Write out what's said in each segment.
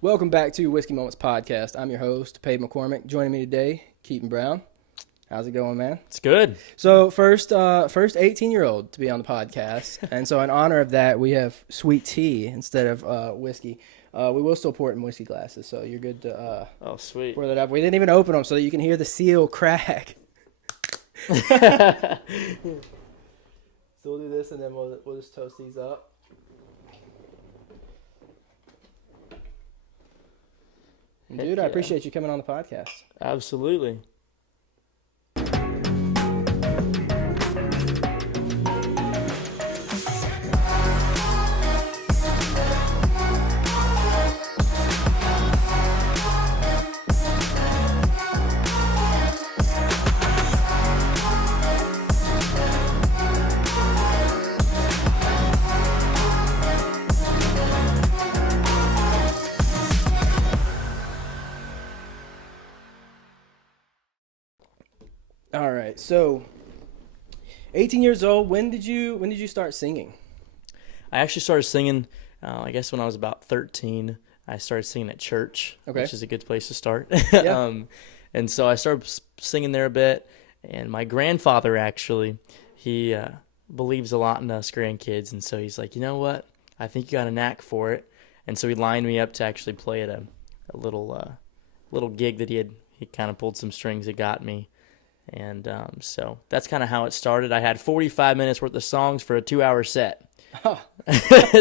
Welcome back to Whiskey Moments Podcast. I'm your host, Paige McCormick. Joining me today, Keaton Brown. How's it going, man? It's good. So first 18-year-old to be on the podcast. And so in honor of that, we have sweet tea instead of whiskey. We will still pour it in whiskey glasses, so you're good to sweet. pour that up. We didn't even open them so that you can hear the seal crack. So we'll do this, and then we'll just toast these up. Dude, I appreciate you coming on the podcast. Absolutely. All right, so 18 years old. When did you start singing? I actually started singing, I guess when I was about 13. I started singing at church, which is a good place to start. Yeah. And so I started singing there a bit. And my grandfather, actually, he believes a lot in us grandkids. And so he's like, you know what? I think you got a knack for it. And so he lined me up to actually play at a little gig that he kind of pulled some strings that got me. And so that's kind of how it started. I had 45 minutes worth of songs for a 2-hour set. Oh,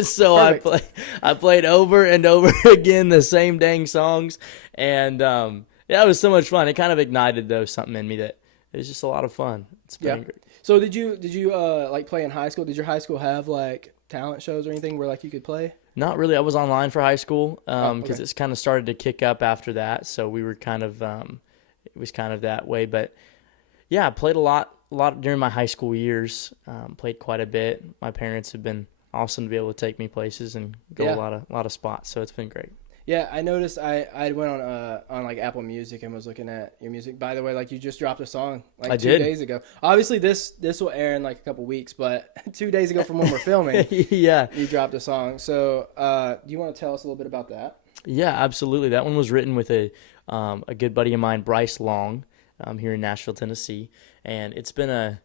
so I played over and over again the same dang songs. And it was so much fun. It kind of ignited something in me that it was just a lot of fun. It's been great. So did you like play in high school? Did your high school have like talent shows or anything where like you could play? Not really. I was online for high school because it's kind of started to kick up after that. So we were kind of it was kind of that way, but. Yeah, I played a lot during my high school years. Played quite a bit. My parents have been awesome to be able to take me places and go a lot of spots. So it's been great. Yeah, I noticed. I went on like Apple Music and was looking at your music. By the way, like you just dropped a song like 2 days ago. Obviously, this will air in like a couple weeks, but 2 days ago from when we're filming, yeah, you dropped a song. So do you want to tell us a little bit about that? Yeah, absolutely. That one was written with a good buddy of mine, Bryce Long. Here in Nashville, Tennessee, and it's been a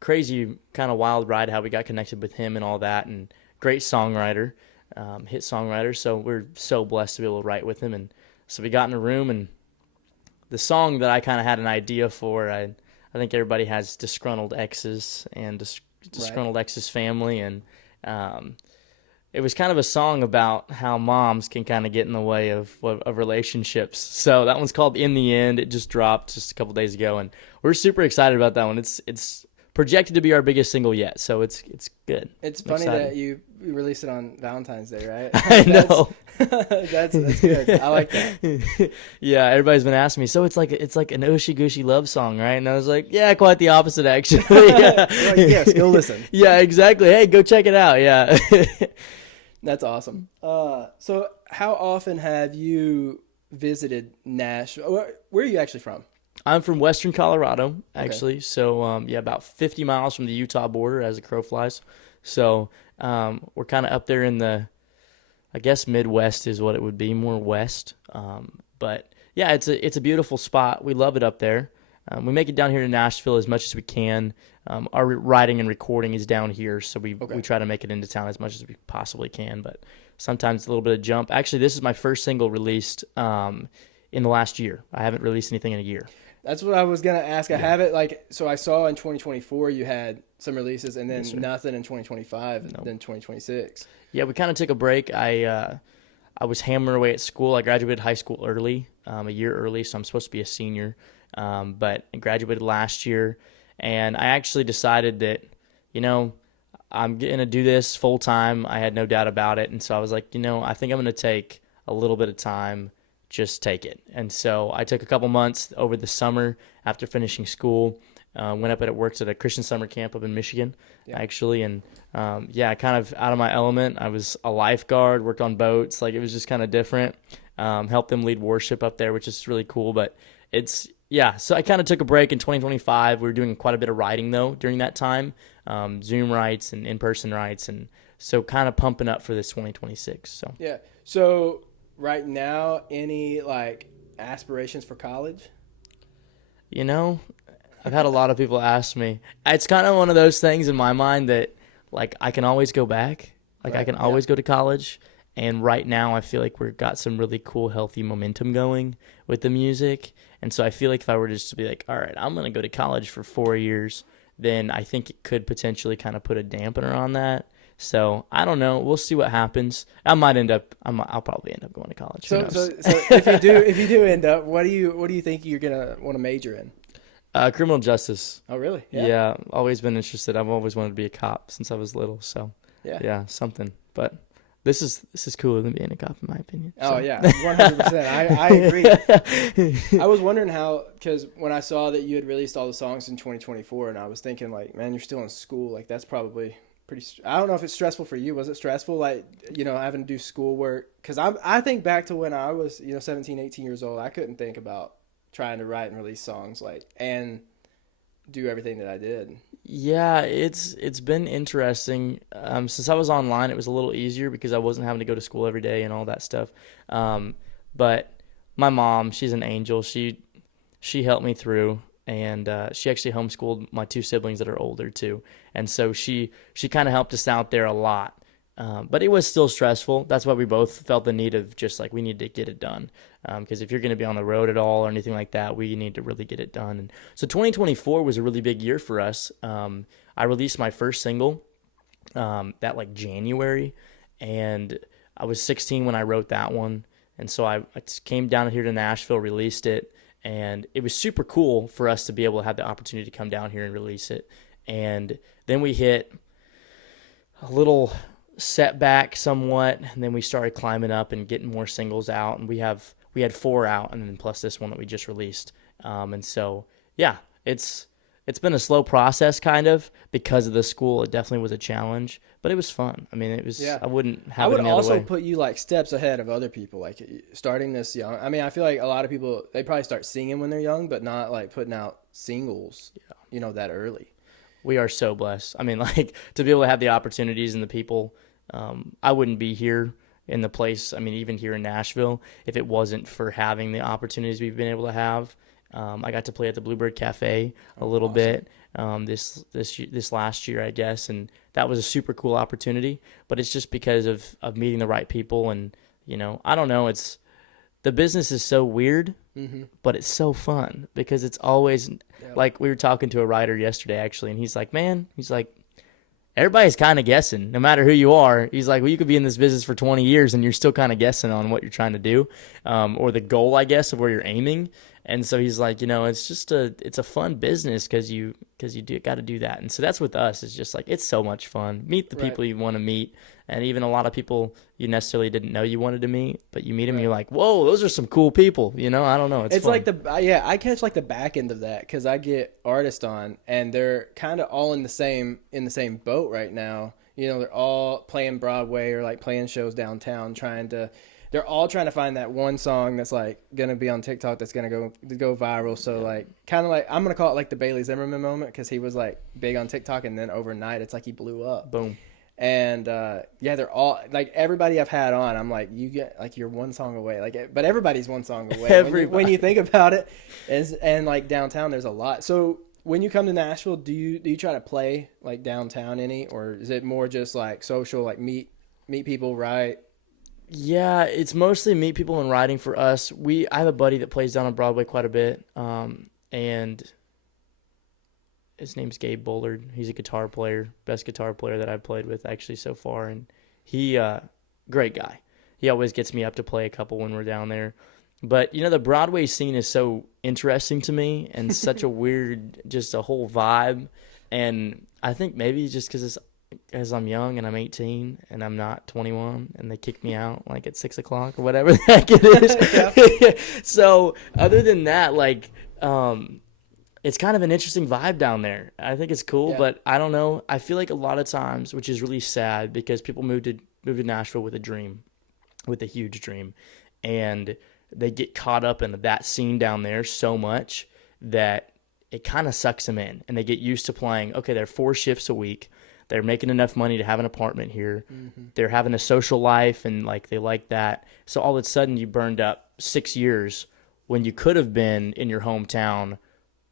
crazy kind of wild ride how we got connected with him and all that, and great songwriter, hit songwriter, so we're so blessed to be able to write with him. And so we got in a room, and the song that I kind of had an idea for, I think everybody has disgruntled exes and disgruntled exes family, and it was kind of a song about how moms can kind of get in the way of relationships. So that one's called In the End. It just dropped just a couple days ago, and we're super excited about that one. It's projected to be our biggest single yet, so it's good. It's funny that you released it on Valentine's Day, right? I know. That's good. I like that. Yeah, everybody's been asking me, so it's like an Ooshy Gushy love song, right? And I was like, yeah, quite the opposite, actually. Yeah. Yes, go listen. Yeah, exactly. Hey, go check it out. Yeah. That's awesome. So how often have you visited Nashville? Where are you actually from? I'm from Western Colorado, actually. Okay. So, about 50 miles from the Utah border as the crow flies. So, we're kind of up there in the, I guess Midwest is what it would be, more west. But yeah, it's a beautiful spot. We love it up there. We make it down here to Nashville as much as we can. Our writing and recording is down here, so we try to make it into town as much as we possibly can, but sometimes it's a little bit of jump. Actually, this is my first single released in the last year. I haven't released anything in a year. That's what I was going to ask. I have it so I saw in 2024 you had some releases and then nothing in 2025 and then 2026. Yeah, we kind of took a break. I was hammering away at school. I graduated high school early, a year early, so I'm supposed to be a senior. But I graduated last year, and I actually decided that, I'm going to do this full time. I had no doubt about it. And so I was like, I think I'm going to take a little bit of time, just take it. And so I took a couple months over the summer after finishing school, went up and worked at a Christian summer camp up in Michigan, actually. And kind of out of my element. I was a lifeguard, worked on boats. Like, it was just kind of different. Helped them lead worship up there, which is really cool. But so I kind of took a break in 2025. We were doing quite a bit of writing, though, during that time, Zoom writes and in-person writes, and so kind of pumping up for this 2026. So So right now, any like aspirations for college? You know, I've had a lot of people ask me. It's kind of one of those things in my mind that, like, I can always go back. Like, I can always go to college. And right now, I feel like we've got some really cool, healthy momentum going with the music. And so I feel like if I were just to be like, all right, I'm going to go to college for 4 years, then I think it could potentially kind of put a dampener on that. So I don't know. We'll see what happens. I'll probably end up going to college. So if you do end up, what do you think you're gonna want to major in? Criminal justice. Oh, really? Yeah. Always been interested. I've always wanted to be a cop since I was little. So yeah, something. But this is cooler than being a cop, in my opinion. Oh, yeah, 100%. I agree. I was wondering how, because when I saw that you had released all the songs in 2024, and I was thinking, like, man, you're still in school. Like, that's probably pretty. I don't know if it's stressful for you. Was it stressful, like, having to do schoolwork? Because I think back to when I was, 17, 18 years old. I couldn't think about trying to write and release songs, like, and do everything that I did. Yeah, it's been interesting. Since I was online, it was a little easier because I wasn't having to go to school every day and all that stuff. But my mom, she's an angel. She helped me through, and she actually homeschooled my two siblings that are older too. And so she kind of helped us out there a lot. But it was still stressful. That's why we both felt the need of just like we need to get it done. Because if you're going to be on the road at all or anything like that, we need to really get it done. And so 2024 was a really big year for us. I released my first single that like January, and I was 16 when I wrote that one. And so I came down here to Nashville, released it, and it was super cool for us to be able to have the opportunity to come down here and release it. And then we hit a little setback somewhat, and then we started climbing up and getting more singles out, and we had 4 out, and then plus this one that we just released. And so yeah, it's been a slow process kind of because of the school. It definitely was a challenge, but it was fun. I mean, it was. Yeah. I wouldn't have. I would also put you like steps ahead of other people, like starting this young. I mean, I feel like a lot of people, they probably start singing when they're young, but not like putting out singles, that early. We are so blessed. I mean, like, to be able to have the opportunities and the people. I wouldn't be here in the place, I mean, even here in Nashville, if it wasn't for having the opportunities we've been able to have. I got to play at the Bluebird Cafe a little bit this last year, I guess, and that was a super cool opportunity. But it's just because of meeting the right people, and I don't know. The business is so weird, but it's so fun because it's always like we were talking to a writer yesterday actually, and he's like, everybody's kind of guessing, no matter who you are. He's like, well, you could be in this business for 20 years and you're still kind of guessing on what you're trying to do, or the goal, I guess, of where you're aiming. And so he's like, it's a fun business because you got to do that. And so that's with us. It's just like, it's so much fun. Meet the people you want to meet. And even a lot of people you necessarily didn't know you wanted to meet, but you meet them and you're like, whoa, those are some cool people. I don't know. It's fun. Like I catch like the back end of that because I get artists on and they're kind of all in the same boat right now. They're all playing Broadway or like playing shows downtown, they're all trying to find that one song that's like going to be on TikTok that's going to go viral. So like kind of like I'm going to call it like the Bailey Zimmerman moment because he was like big on TikTok and then overnight it's like he blew up. Boom. And they're all like everybody I've had on. I'm like, you get like you're one song away, like, but everybody's one song away when you think about it. And like downtown, there's a lot. So when you come to Nashville, do you try to play like downtown any, or is it more just like social, like meet people, right? Yeah, it's mostly meet people and writing for us. I have a buddy that plays down on Broadway quite a bit, and his name's Gabe Bullard. He's a guitar player, best guitar player that I've played with actually so far, and he great guy. He always gets me up to play a couple when we're down there. But the Broadway scene is so interesting to me and such a weird, just a whole vibe. And I think maybe just because I'm young and I'm 18 and I'm not 21 and they kick me out like at 6 o'clock or whatever the heck it is. So other than that, like, it's kind of an interesting vibe down there. I think it's cool, but I don't know. I feel like a lot of times, which is really sad because people move to Nashville with a huge dream, and they get caught up in that scene down there so much that it kind of sucks them in, and they get used to playing. Okay, they're 4 shifts a week. they're making enough money to have an apartment here. Mm-hmm. They're having a social life and like they like that. So all of a sudden you burned up 6 years when you could have been in your hometown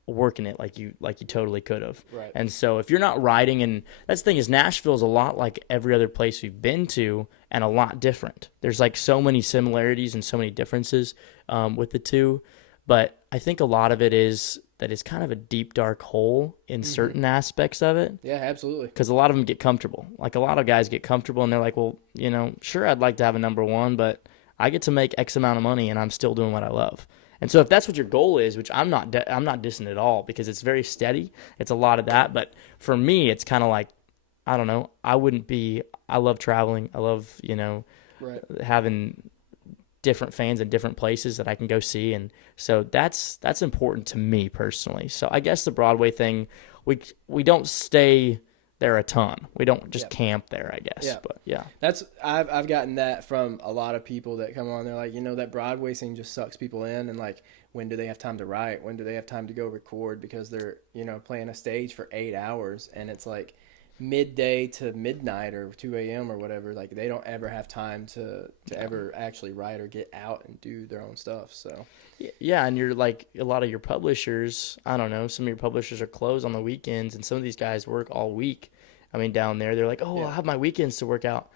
working it like you totally could have. Right. And so if you're not riding, and that's the thing is Nashville's a lot like every other place we've been to and a lot different. There's like so many similarities and so many differences with the two. But I think a lot of it is that it's kind of a deep, dark hole in certain aspects of it. Yeah, absolutely. Because a lot of them get comfortable. Like a lot of guys get comfortable and they're like, well, you know, sure, I'd like to have a number one, but I get to make X amount of money and I'm still doing what I love. And so if that's what your goal is, which I'm not dissing at all because it's very steady. It's a lot of that. But for me, it's kind of like, I don't know. I love traveling. I love, you know, having different fans in different places that I can go see. And so that's important to me personally. So I guess the Broadway thing, we don't stay there a ton. We don't just camp there, I guess. Yeah. But yeah. I've gotten that from a lot of people that come on. They're like, you know, that Broadway scene just sucks people in, and like, when do they have time to write? When do they have time to go record? Because they're, you know, playing a stage for 8 hours and it's like midday to midnight or 2 a.m. or whatever. Like they don't ever have time to ever actually write or get out and do their own stuff. So yeah, and you're like a lot of your publishers, I don't know, some of your publishers are closed on the weekends, and some of these guys work all week. I mean, down there, they're like, oh, I'll have my weekends to work out.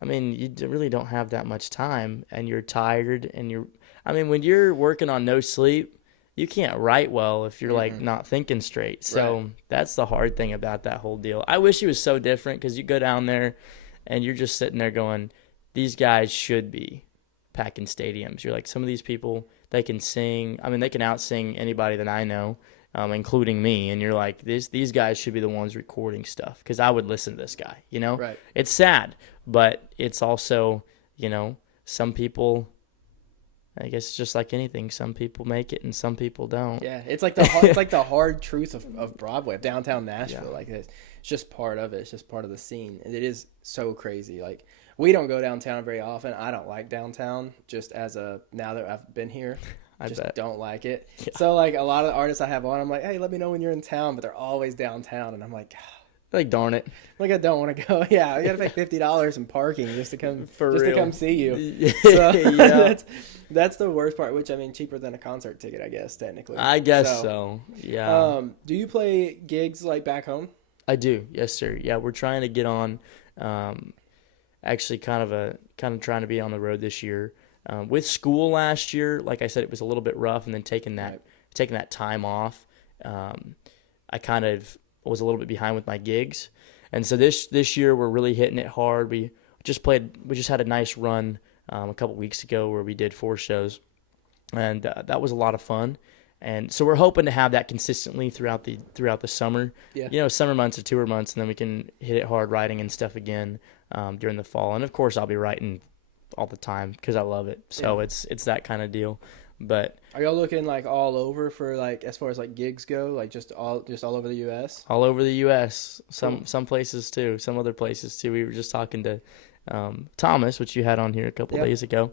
I mean, you really don't have that much time, and you're tired, and when you're working on no sleep, you can't write well if you're like not thinking straight. So that's the hard thing about that whole deal. I wish it was so different, because you go down there and you're just sitting there going, these guys should be packing stadiums. You're like, some of these people, they can sing. I mean, they can out-sing anybody that I know, including me. And you're like, these guys should be the ones recording stuff, because I would listen to this guy, you know? Right. It's sad, but it's also, you know, some people, I guess just like anything, some people make it and some people don't. Yeah, it's like the hard truth of Broadway, of downtown Nashville. Yeah. Like it's just part of it. It's just part of the scene, and it is so crazy. Like we don't go downtown very often. I don't like downtown. Just now that I've been here, I just don't like it. Yeah. So like a lot of the artists I have on, I'm like, hey, let me know when you're in town, but they're always downtown, and I'm like, like, darn it. Like, I don't want to go. Yeah, I got to pay $50 in parking just to come to come see you. So, yeah. That's the worst part, which, I mean, cheaper than a concert ticket, I guess, technically. I guess so. Yeah. Do you play gigs, like, back home? I do. Yes, sir. Yeah, we're trying to get on, actually kind of trying to be on the road this year. With school last year, like I said, it was a little bit rough, and then taking that time off, I kind of was a little bit behind with my gigs. And so this year we're really hitting it hard. We just had a nice run a couple weeks ago where we did 4 shows, and that was a lot of fun. And so we're hoping to have that consistently throughout the summer. Yeah. You know, summer months are tour months, and then we can hit it hard writing and stuff again during the fall. And of course I'll be writing all the time because I love it. So it's that kind of deal. But are y'all looking like all over for like as far as like gigs go, like just all over the U.S.? All over the U.S. Some places too, some other places too. We were just talking to Thomas, which you had on here a couple of days ago.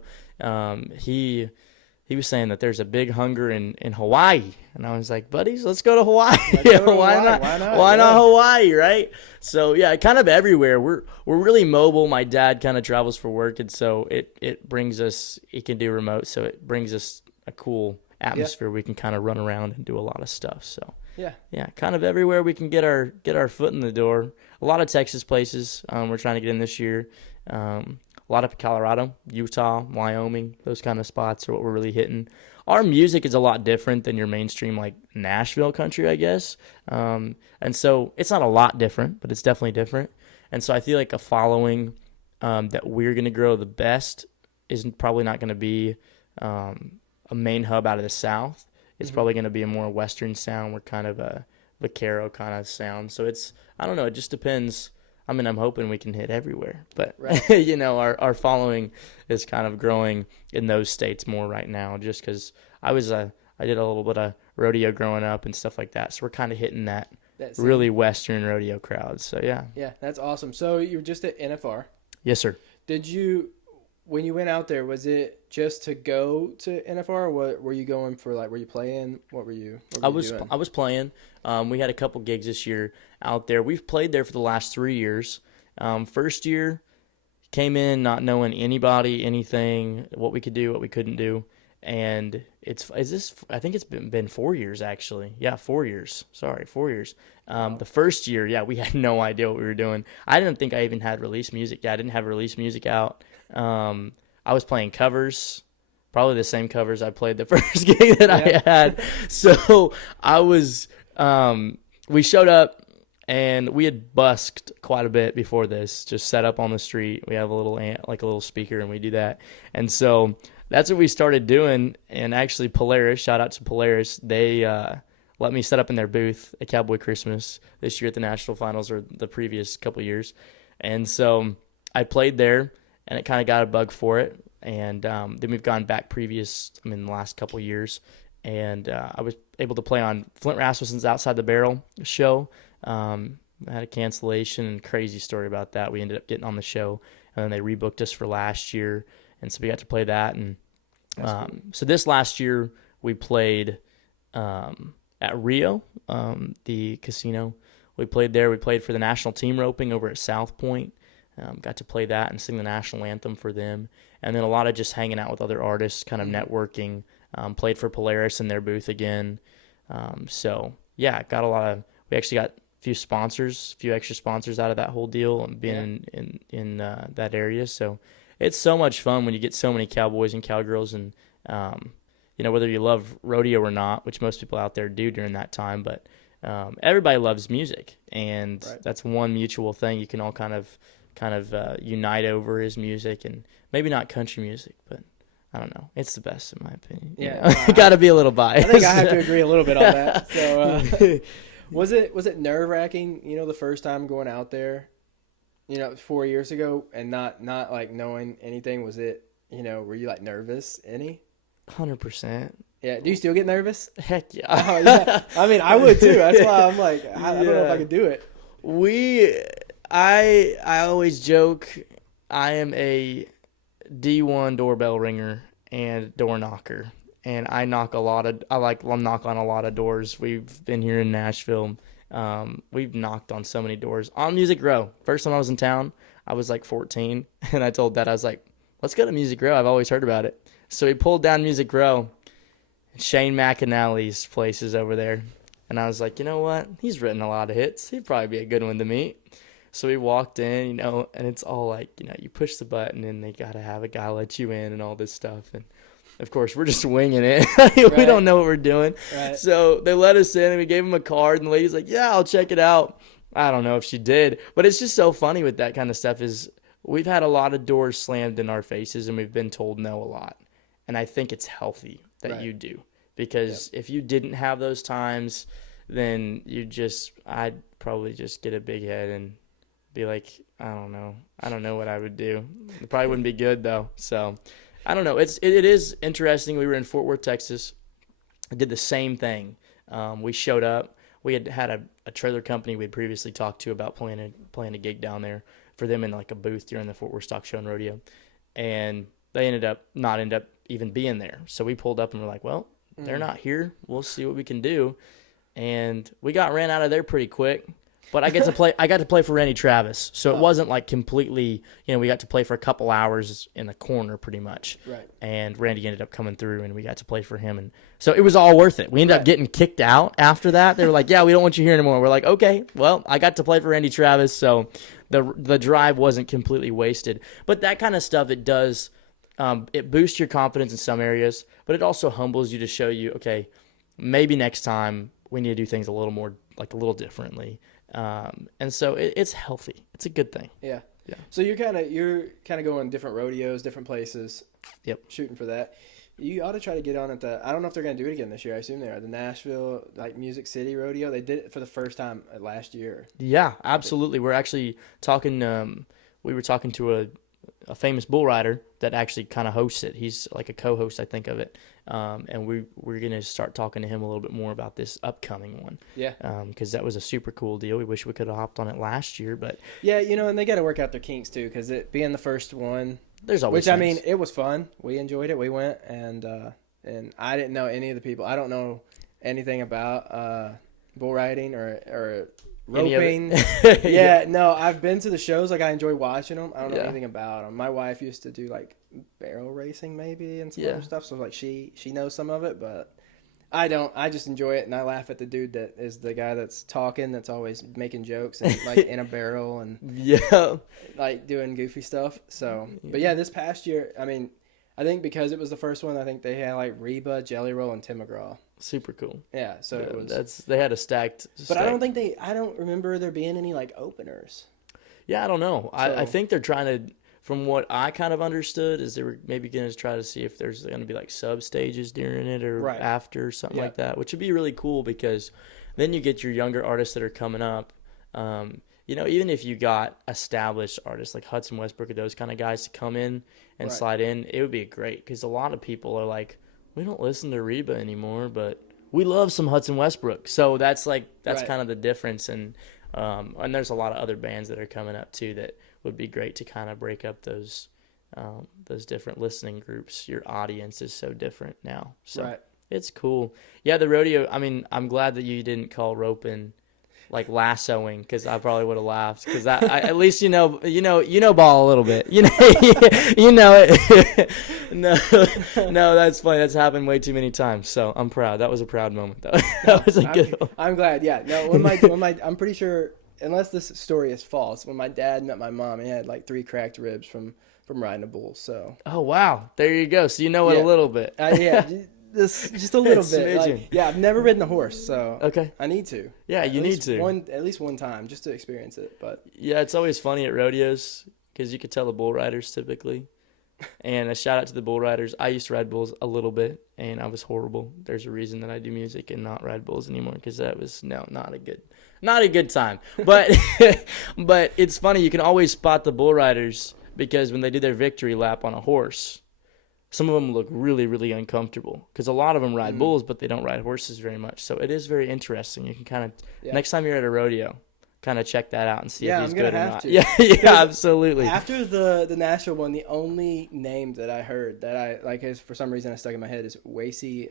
He was saying that there's a big hunger in Hawaii, and I was like, buddies, let's go to Hawaii. Why not? Why not Hawaii, right? So yeah, kind of everywhere. We're really mobile. My dad kind of travels for work, and so it brings us. He can do remote, so it brings us a cool atmosphere. We can kind of run around and do a lot of stuff. So yeah, kind of everywhere we can get our foot in the door. A lot of Texas places we're trying to get in this year. A lot up in Colorado, Utah, Wyoming, those kind of spots are what we're really hitting. Our music is a lot different than your mainstream like Nashville country, I guess. And so it's not a lot different, but it's definitely different. And so I feel like a following that we're going to grow the best is probably not going to be a main hub out of the South. It's probably going to be a more Western sound. We're kind of a vaquero kind of sound. So I don't know, it just depends. I mean, I'm hoping we can hit everywhere, but you know, our following is kind of growing in those states more right now, just because I did a little bit of rodeo growing up and stuff like that. So we're kind of hitting that really Western rodeo crowd. So yeah. Yeah, that's awesome. So you were just at NFR. Yes, sir. when you went out there, was it just to go to NFR, or what were you going for? Like, were you playing? What were you doing? I was playing. We had a couple gigs this year out there. We've played there for the last 3 years. First year, came in not knowing anybody, anything, what we could do, what we couldn't do. And I think it's been 4 years, actually. Yeah, 4 years. Sorry, 4 years. The first year, yeah, we had no idea what we were doing. I didn't think I even had released music. Yeah, I didn't have released music out. I was playing covers, probably the same covers I played the first gig that I had. So we showed up, and we had busked quite a bit before this, just set up on the street. We have a little speaker, and we do that. And so that's what we started doing. And actually, Polaris, shout out to Polaris, they let me set up in their booth at Cowboy Christmas this year at the National Finals, or the previous couple years. And so I played there, and it kind of got a bug for it. And then we've gone back the last couple years. And I was able to play on Flint Rasmussen's Outside the Barrel show. I had a cancellation, and crazy story about that. We ended up getting on the show, and then they rebooked us for last year. And so we got to play that. And cool. So this last year we played at Rio, the casino. We played there. We played for the national team roping over at South Point. Got to play that and sing the national anthem for them. And then a lot of just hanging out with other artists, kind of networking. Played for Polaris in their booth again. So, yeah, we actually got a few extra sponsors out of that whole deal, and being in that area. So it's so much fun when you get so many cowboys and cowgirls, and whether you love rodeo or not, which most people out there do during that time, but everybody loves music, and that's one mutual thing you can all kind of unite over is music, and maybe not country music, but I don't know. It's the best in my opinion. Yeah, got to be a little biased. I think I have to agree a little bit on that. So, was it nerve-wracking? The first time going out there, 4 years ago, and not like knowing anything. Was it? Were you like nervous? 100%. Yeah. Do you still get nervous? Heck yeah. Oh, yeah. I mean, I would too. That's why I'm like, I don't know if I could do it. I always joke, I am a D1 doorbell ringer and door knocker, and I knock on a lot of doors. We've been here in Nashville. We've knocked on so many doors on Music Row. First time I was in town, I was like 14, and I told Dad, I was like, let's go to Music Row. I've always heard about it. So we pulled down Music Row. Shane McAnally's place is over there. And I was like, you know what? He's written a lot of hits. He'd probably be a good one to meet. So we walked in, and it's all like, you push the button, and they got to have a guy let you in and all this stuff. And, of course, we're just winging it. We don't know what we're doing. Right. So they let us in, and we gave him a card, and the lady's like, yeah, I'll check it out. I don't know if she did. But it's just so funny with that kind of stuff is we've had a lot of doors slammed in our faces, and we've been told no a lot. And I think it's healthy that you do. Because if you didn't have those times, then I'd probably just get a big head and be like, I don't know what I would do. It probably wouldn't be good though. So I don't know. It is interesting. We were in Fort Worth, Texas. I did the same thing. We showed up. We had a trailer company we'd previously talked to about playing a gig down there for them in like a booth during the Fort Worth Stock Show and Rodeo, and they ended up even being there. So we pulled up and we're like, well, they're not here. We'll see what we can do. And we got ran out of there pretty quick. But I got to play for Randy Travis. So it wasn't like completely, we got to play for a couple hours in the corner pretty much. Right. And Randy ended up coming through, and we got to play for him. And so it was all worth it. We ended up getting kicked out after that. They were like, yeah, we don't want you here anymore. We're like, okay, well, I got to play for Randy Travis. So the drive wasn't completely wasted. But that kind of stuff, it does, it boosts your confidence in some areas, but it also humbles you to show you, okay, maybe next time we need to do things a little differently. And so it's healthy. It's a good thing. Yeah. So you're kind of going different rodeos, different places. Yep. Shooting for that. You ought to try to get on at I don't know if they're going to do it again this year. I assume they are. The Nashville Music City Rodeo. They did it for the first time last year. Yeah, absolutely. We're actually talking. We were talking to a famous bull rider that actually kind of hosts it. He's like a co-host, I think, of it. And we're going to start talking to him a little bit more about this upcoming one. Yeah. Because that was a super cool deal. We wish we could have hopped on it last year, but yeah, and they got to work out their kinks too, because it being the first one, There's always Which, things. I mean, it was fun. We enjoyed it. We went, and I didn't know any of the people. I don't know anything about bull riding or roping. Yeah, no, I've been to the shows. Like, I enjoy watching them. I don't know anything about them. My wife used to do, like, barrel racing maybe and some other stuff. So, like, she knows some of it, but I don't. I just enjoy it, and I laugh at the dude that is the guy that's talking, that's always making jokes and, like, in a barrel and, like, doing goofy stuff. So, but, yeah, this past year, I mean, I think because it was the first one, I think they had, like, Reba, Jelly Roll, and Tim McGraw. Super cool. Yeah, so it was. They had a stacked. But I don't remember there being any, like, openers. Yeah, I don't know. So, I think they're trying to, from what I kind of understood, is they were maybe going to try to see if there's going to be, like, sub stages during it or after or something like that, which would be really cool because then you get your younger artists that are coming up. You know, even if you got established artists like Hudson Westbrook or those kind of guys to come in and slide in, it would be great because a lot of people are like, we don't listen to Reba anymore, but we love some Hudson Westbrook. So that's kind of the difference. And there's a lot of other bands that are coming up too that would be great to kind of break up those different listening groups. Your audience is so different now. So it's cool. Yeah, the rodeo, I mean, I'm glad that you didn't call roping like lassoing, because I probably would have laughed. Because I at least you know ball a little bit. You know it. No, that's funny. That's happened way too many times. So I'm proud. That was a proud moment. That was a good one. I'm glad. Yeah. No, I'm pretty sure, unless this story is false, when my dad met my mom, he had like 3 cracked ribs from riding a bull. So. Oh wow! There you go. So you know it a little bit. Yeah. Just a little bit. Like, yeah, I've never ridden a horse, so I need to. Yeah, you need to. At least one time, just to experience it. But yeah, it's always funny at rodeos because you could tell the bull riders typically. And a shout out to the bull riders. I used to ride bulls a little bit, and I was horrible. There's a reason that I do music and not ride bulls anymore because that was not a good time. But but it's funny, you can always spot the bull riders because when they do their victory lap on a horse, some of them look really, really uncomfortable because a lot of them ride bulls, but they don't ride horses very much. So it is very interesting. You can kind of, next time you're at a rodeo, kind of check that out and see if he's good or not. Yeah, absolutely. After the Nashville one, the only name that I heard that I like is for some reason I stuck in my head is Wasey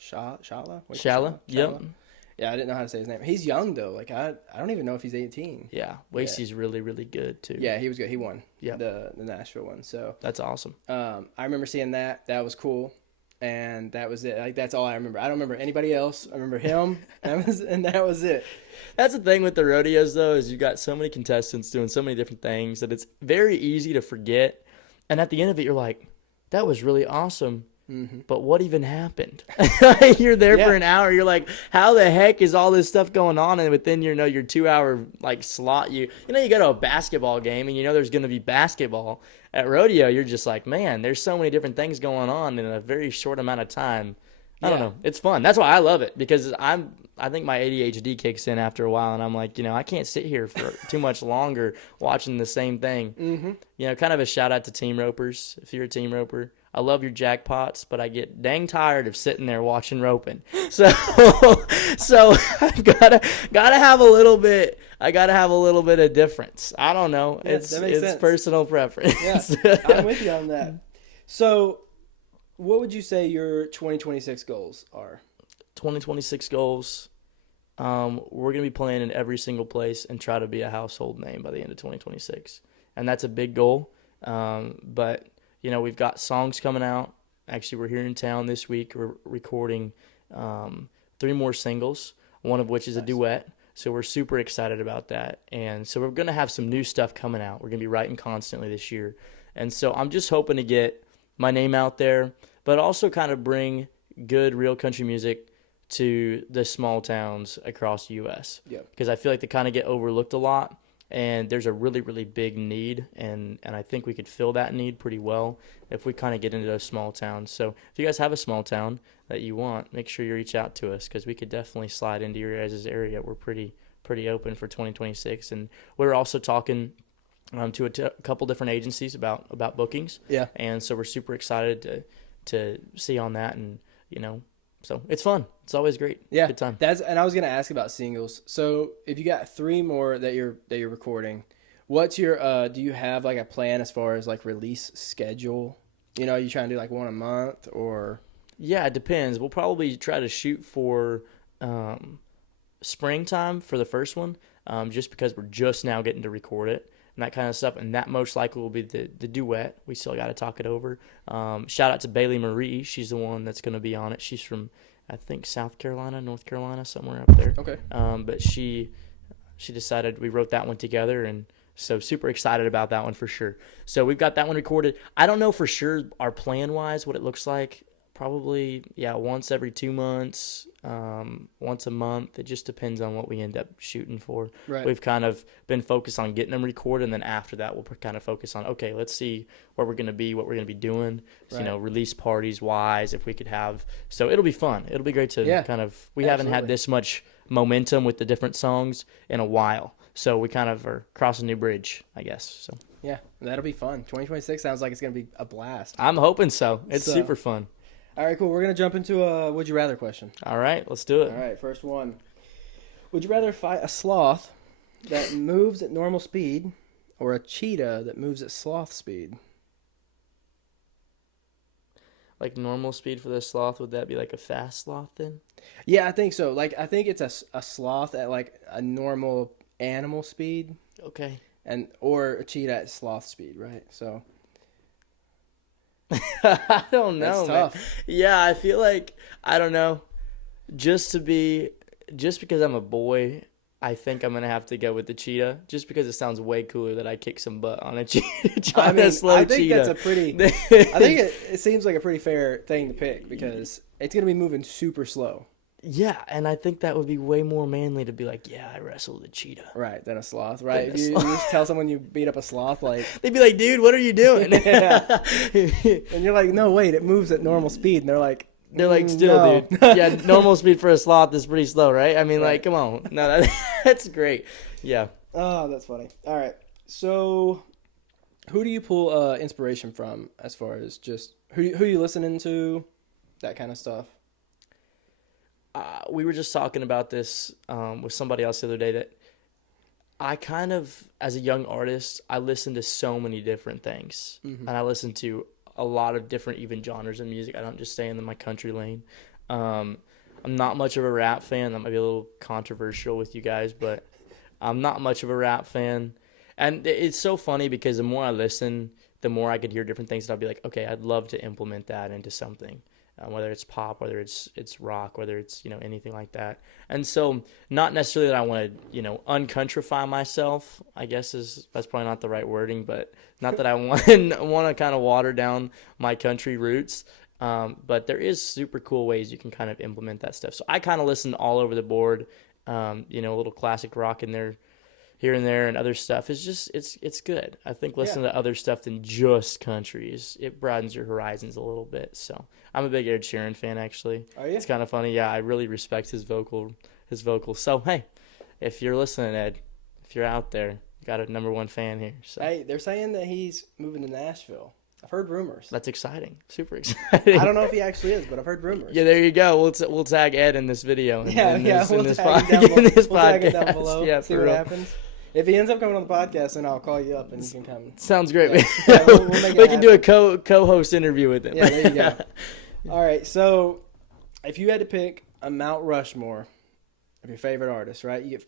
Shala. Yep. Yeah, I didn't know how to say his name. He's young though. Like I don't even know if he's 18. Yeah, Wasey's really, really good too. Yeah, he was good. He won. Yeah, the Nashville one. So that's awesome. I remember seeing that. That was cool, and that was it. Like that's all I remember. I don't remember anybody else. I remember him. That was it. That's the thing with the rodeos though, is you got so many contestants doing so many different things that it's very easy to forget. And at the end of it, you're like, that was really awesome. Mm-hmm. But what even happened? You're there for an hour. You're like, how the heck is all this stuff going on? And within your 2-hour like slot, you go to a basketball game and there's going to be basketball. At rodeo, you're just like, man, there's so many different things going on in a very short amount of time. I don't know. It's fun. That's why I love it, because I think my ADHD kicks in after a while, and I'm like, I can't sit here for too much longer watching the same thing. Mm-hmm. Kind of a shout out to team ropers. If you're a team roper, I love your jackpots, but I get dang tired of sitting there watching roping. So I've gotta have a little bit. I gotta have a little bit of difference. I don't know. Yeah, it's personal preference. Yeah, I'm with you on that. So, what would you say your 2026 goals are? 2026 goals. We're gonna be playing in every single place and try to be a household name by the end of 2026, and that's a big goal. But we've got songs coming out. Actually, we're here in town this week. We're recording 3 more singles, one of which is a duet. So we're super excited about that. And so we're going to have some new stuff coming out. We're going to be writing constantly this year. And so I'm just hoping to get my name out there, but also kind of bring good real country music to the small towns across the U.S. Because I feel like they kind of get overlooked a lot. And there's a really, really big need, and I think we could fill that need pretty well if we kind of get into those small towns. So if you guys have a small town that you want, make sure you reach out to us, because we could definitely slide into your guys' area. We're pretty open for 2026, and we're also talking to a couple different agencies about bookings. Yeah. And so we're super excited to see on that, and so it's fun. It's always great. Yeah, good time. And I was gonna ask about singles. So if you got 3 more that you're recording, What's your do you have like a plan as far as like release schedule? You know, you trying to do like one a month or? Yeah, it depends. We'll probably try to shoot for springtime for the first one, just because we're just now getting to record it and that kind of stuff. And that most likely will be the duet. We still got to talk it over. Shout out to Bailey Marie. She's the one that's going to be on it. She's from, I think, South Carolina, North Carolina, somewhere up there. Okay. But she decided, we wrote that one together, and so super excited about that one for sure. So we've got that one recorded. I don't know for sure our plan-wise what it looks like. Probably, once every 2 months, once a month. It just depends on what we end up shooting for. Right. We've kind of been focused on getting them recorded, and then after that, we'll kind of focus on, okay, let's see where we're going to be, what we're going to be doing, so, right. Release parties-wise, if we could have. So it'll be fun. It'll be great to we haven't had this much momentum with the different songs in a while. So we kind of are crossing a new bridge, I guess. So yeah, that'll be fun. 2026 sounds like it's going to be a blast. I'm hoping so. It's super fun. All right, cool. We're going to jump into a would you rather question. All right, let's do it. All right, first one. Would you rather fight a sloth that moves at normal speed or a cheetah that moves at sloth speed? Like normal speed for the sloth, would that be like a fast sloth then? Yeah, I think so. Like, I think it's a sloth at like a normal animal speed. Okay. Or a cheetah at sloth speed, right? So I don't know. That's tough. Man. Yeah, I feel like, I don't know. Just because I'm a boy, I think I'm gonna have to go with the cheetah. Just because it sounds way cooler that I kick some butt on a cheetah. I mean, I think cheetah. that's a pretty. I think it seems like a pretty fair thing to pick because it's gonna be moving super slow. Yeah, and I think that would be way more manly to be like, yeah, I wrestled a cheetah. Right, than a sloth, right? If you just tell someone you beat up a sloth, like... They'd be like, dude, what are you doing? Yeah. And you're like, no, wait, it moves at normal speed. And they're like, still, no. dude. Yeah, normal speed for a sloth is pretty slow, right? I mean, like, come on. No, that's great. Yeah. Oh, that's funny. All right. So, who do you pull inspiration from as far as just... Who you listening to? That kind of stuff. We were just talking about this with somebody else the other day that I kind of, as a young artist, I listen to so many different things. Mm-hmm. And I listen to a lot of different even genres of music. I don't just stay in my country lane. I'm not much of a rap fan. That might be a little controversial with you guys, but I'm not much of a rap fan. And it's so funny because the more I listen, the more I could hear different things that I'll be like, okay, I'd love to implement that into something. Whether it's pop, whether it's rock, whether it's, anything like that. And so not necessarily that I want to, uncountrify myself, I guess that's probably not the right wording, but not that I want to kind of water down my country roots. But there is super cool ways you can kind of implement that stuff. So I kind of listen all over the board, a little classic rock in there, here and there, and other stuff. It's just, it's good. I think listening to other stuff than just country it broadens your horizons a little bit. So I'm a big Ed Sheeran fan, actually. Are you? It's kind of funny. Yeah, I really respect his vocals. So, hey, if you're listening, Ed, if you're out there, you got a #1 fan here. So. Hey, they're saying that he's moving to Nashville. I've heard rumors. That's exciting. Super exciting. I don't know if he actually is, but I've heard rumors. Yeah, there you go. We'll tag Ed in this video. We'll tag it down below. Yeah, see what happens. If he ends up coming on the podcast, then I'll call you up and you can come. Sounds great. Yeah, we'll make it we can do a co-host interview with him. Yeah, there you go. All right, so if you had to pick a Mount Rushmore of your favorite artists, right? You get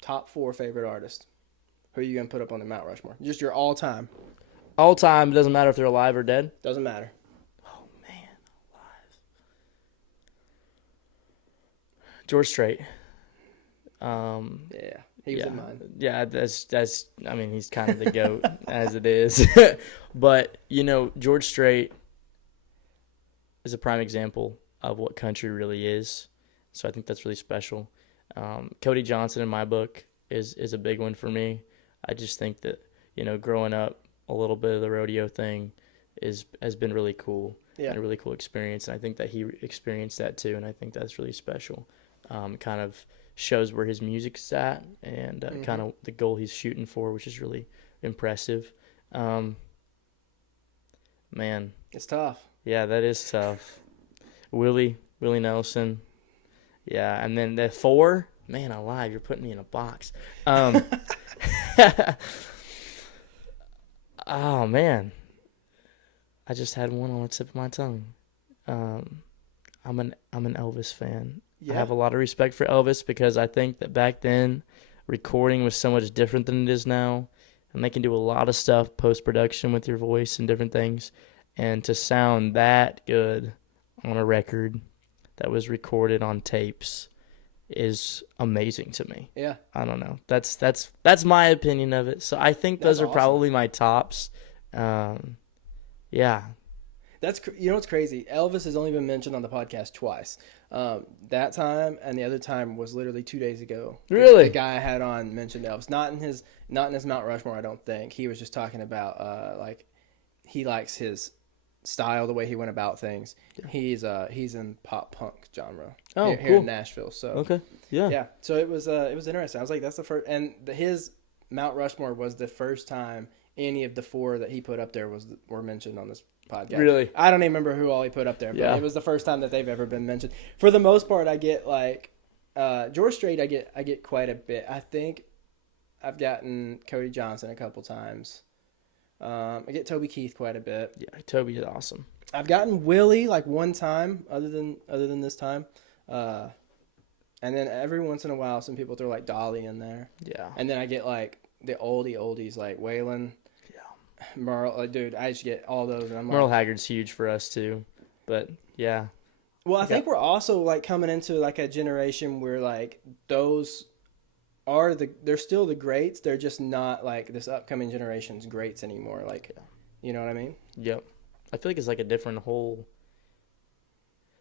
top 4 favorite artists. Who are you going to put up on the Mount Rushmore? Just your all-time. All-time, doesn't matter if they're alive or dead? Doesn't matter. Oh, man, alive. George Strait. Yeah. He was in mine. Yeah, that's. I mean, he's kind of the GOAT as it is. But, George Strait is a prime example of what country really is. So I think that's really special. Cody Johnson, in my book, is a big one for me. I just think that, growing up, a little bit of the rodeo thing has been really cool. Yeah. And a really cool experience. And I think that he experienced that too. And I think that's really special. Kind of shows where his music's at and kind of the goal he's shooting for, which is really impressive. Man. It's tough. Yeah, that is tough. Willie Nelson. Yeah, and then the 4, man alive, you're putting me in a box. Oh man, I just had one on the tip of my tongue. I'm an Elvis fan. Yeah. I have a lot of respect for Elvis because I think that back then recording was so much different than it is now, and they can do a lot of stuff post-production with your voice and different things, and to sound that good on a record that was recorded on tapes is amazing to me. Yeah. I don't know. That's my opinion of it. So I think those are awesome. Probably my tops. Yeah. You know what's crazy? Elvis has only been mentioned on the podcast twice. That time and the other time was literally 2 days ago. Really? The guy I had on mentioned Elvis. Not in his Mount Rushmore, I don't think. He was just talking about like he likes his style, the way he went about things. Yeah. He's in pop punk genre. Oh, here, cool. Here in Nashville. So okay. Yeah. Yeah. So it was interesting. I was like, that's the first, and his Mount Rushmore was the first time any of the four that he put up there were mentioned on this podcast. Really? I don't even remember who all he put up there, but it was the first time that they've ever been mentioned. For the most part, I get like George Strait. I get quite a bit. I think I've gotten Cody Johnson a couple times. I get Toby Keith quite a bit. Yeah, Toby is awesome. I've gotten Willie like one time, other than this time, and then every once in a while, some people throw like Dolly in there. Yeah. And then I get like the oldies like Waylon. Yeah. Merle, like, dude, I just get all those, and I'm Merle like, Haggard's huge for us too, but yeah. Well, I think we're also like coming into like a generation where like those are they're still the greats. They're just not like this upcoming generation's greats anymore. Like, you know what I mean? Yep. I feel like it's like a different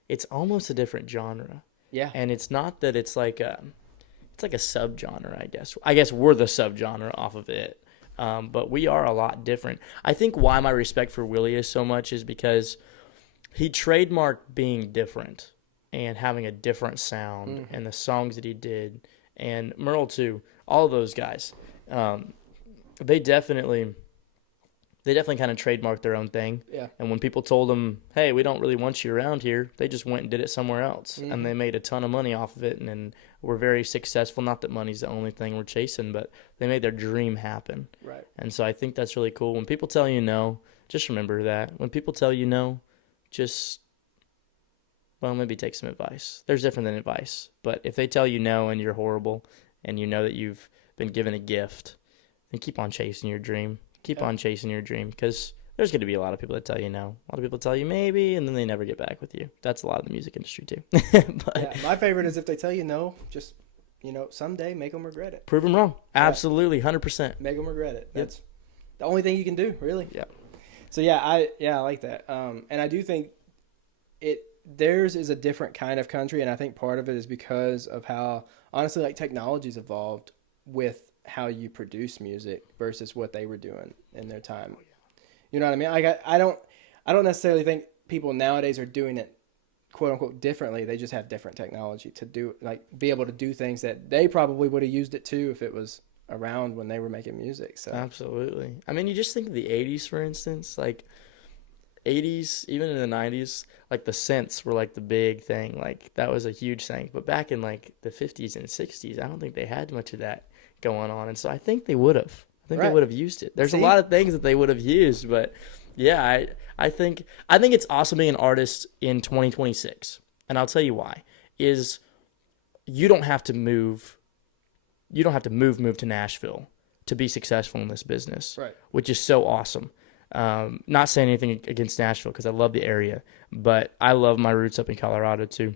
it's almost a different genre. Yeah. And it's not that it's like a subgenre, I guess. I guess we're the subgenre off of it. But we are a lot different. I think why my respect for Willie is so much is because he trademarked being different and having a different sound and the songs that he did. And Merle too, all of those guys, they definitely kind of trademarked their own thing. Yeah. And when people told them, "Hey, we don't really want you around here," they just went and did it somewhere else, and they made a ton of money off of it, and were very successful. Not that money's the only thing we're chasing, but they made their dream happen. Right. And so I think that's really cool. When people tell you no, just remember that. When people tell you no, maybe take some advice. There's different than advice. But if they tell you no and you're horrible and you know that you've been given a gift, then keep on chasing your dream. Keep on chasing your dream, because there's going to be a lot of people that tell you no. A lot of people tell you maybe, and then they never get back with you. That's a lot of the music industry too. But, my favorite is if they tell you no, just, someday make them regret it. Prove them wrong. Absolutely, 100%. Make them regret it. That's the only thing you can do, really. Yeah. So I like that. And I do think theirs is a different kind of country, and I think part of it is because of how, honestly, like technology's evolved with how you produce music versus what they were doing in their time. You know what I mean? Like I don't necessarily think people nowadays are doing it quote unquote differently. They just have different technology to be able to do things that they probably would have used it too if it was around when they were making music. So absolutely. I mean, you just think of the 80s, for instance, like 80s, even in the 90s, like the synths were like the big thing. Like that was a huge thing. But back in like the 50s and 60s, I don't think they had much of that going on. And so I think they would have. They would have used it. There's a lot of things that they would have used, but yeah, I think it's awesome being an artist in 2026. And I'll tell you why. Is you don't have to move to Nashville to be successful in this business. Right. Which is so awesome. Not saying anything against Nashville because I love the area, but I love my roots up in Colorado too.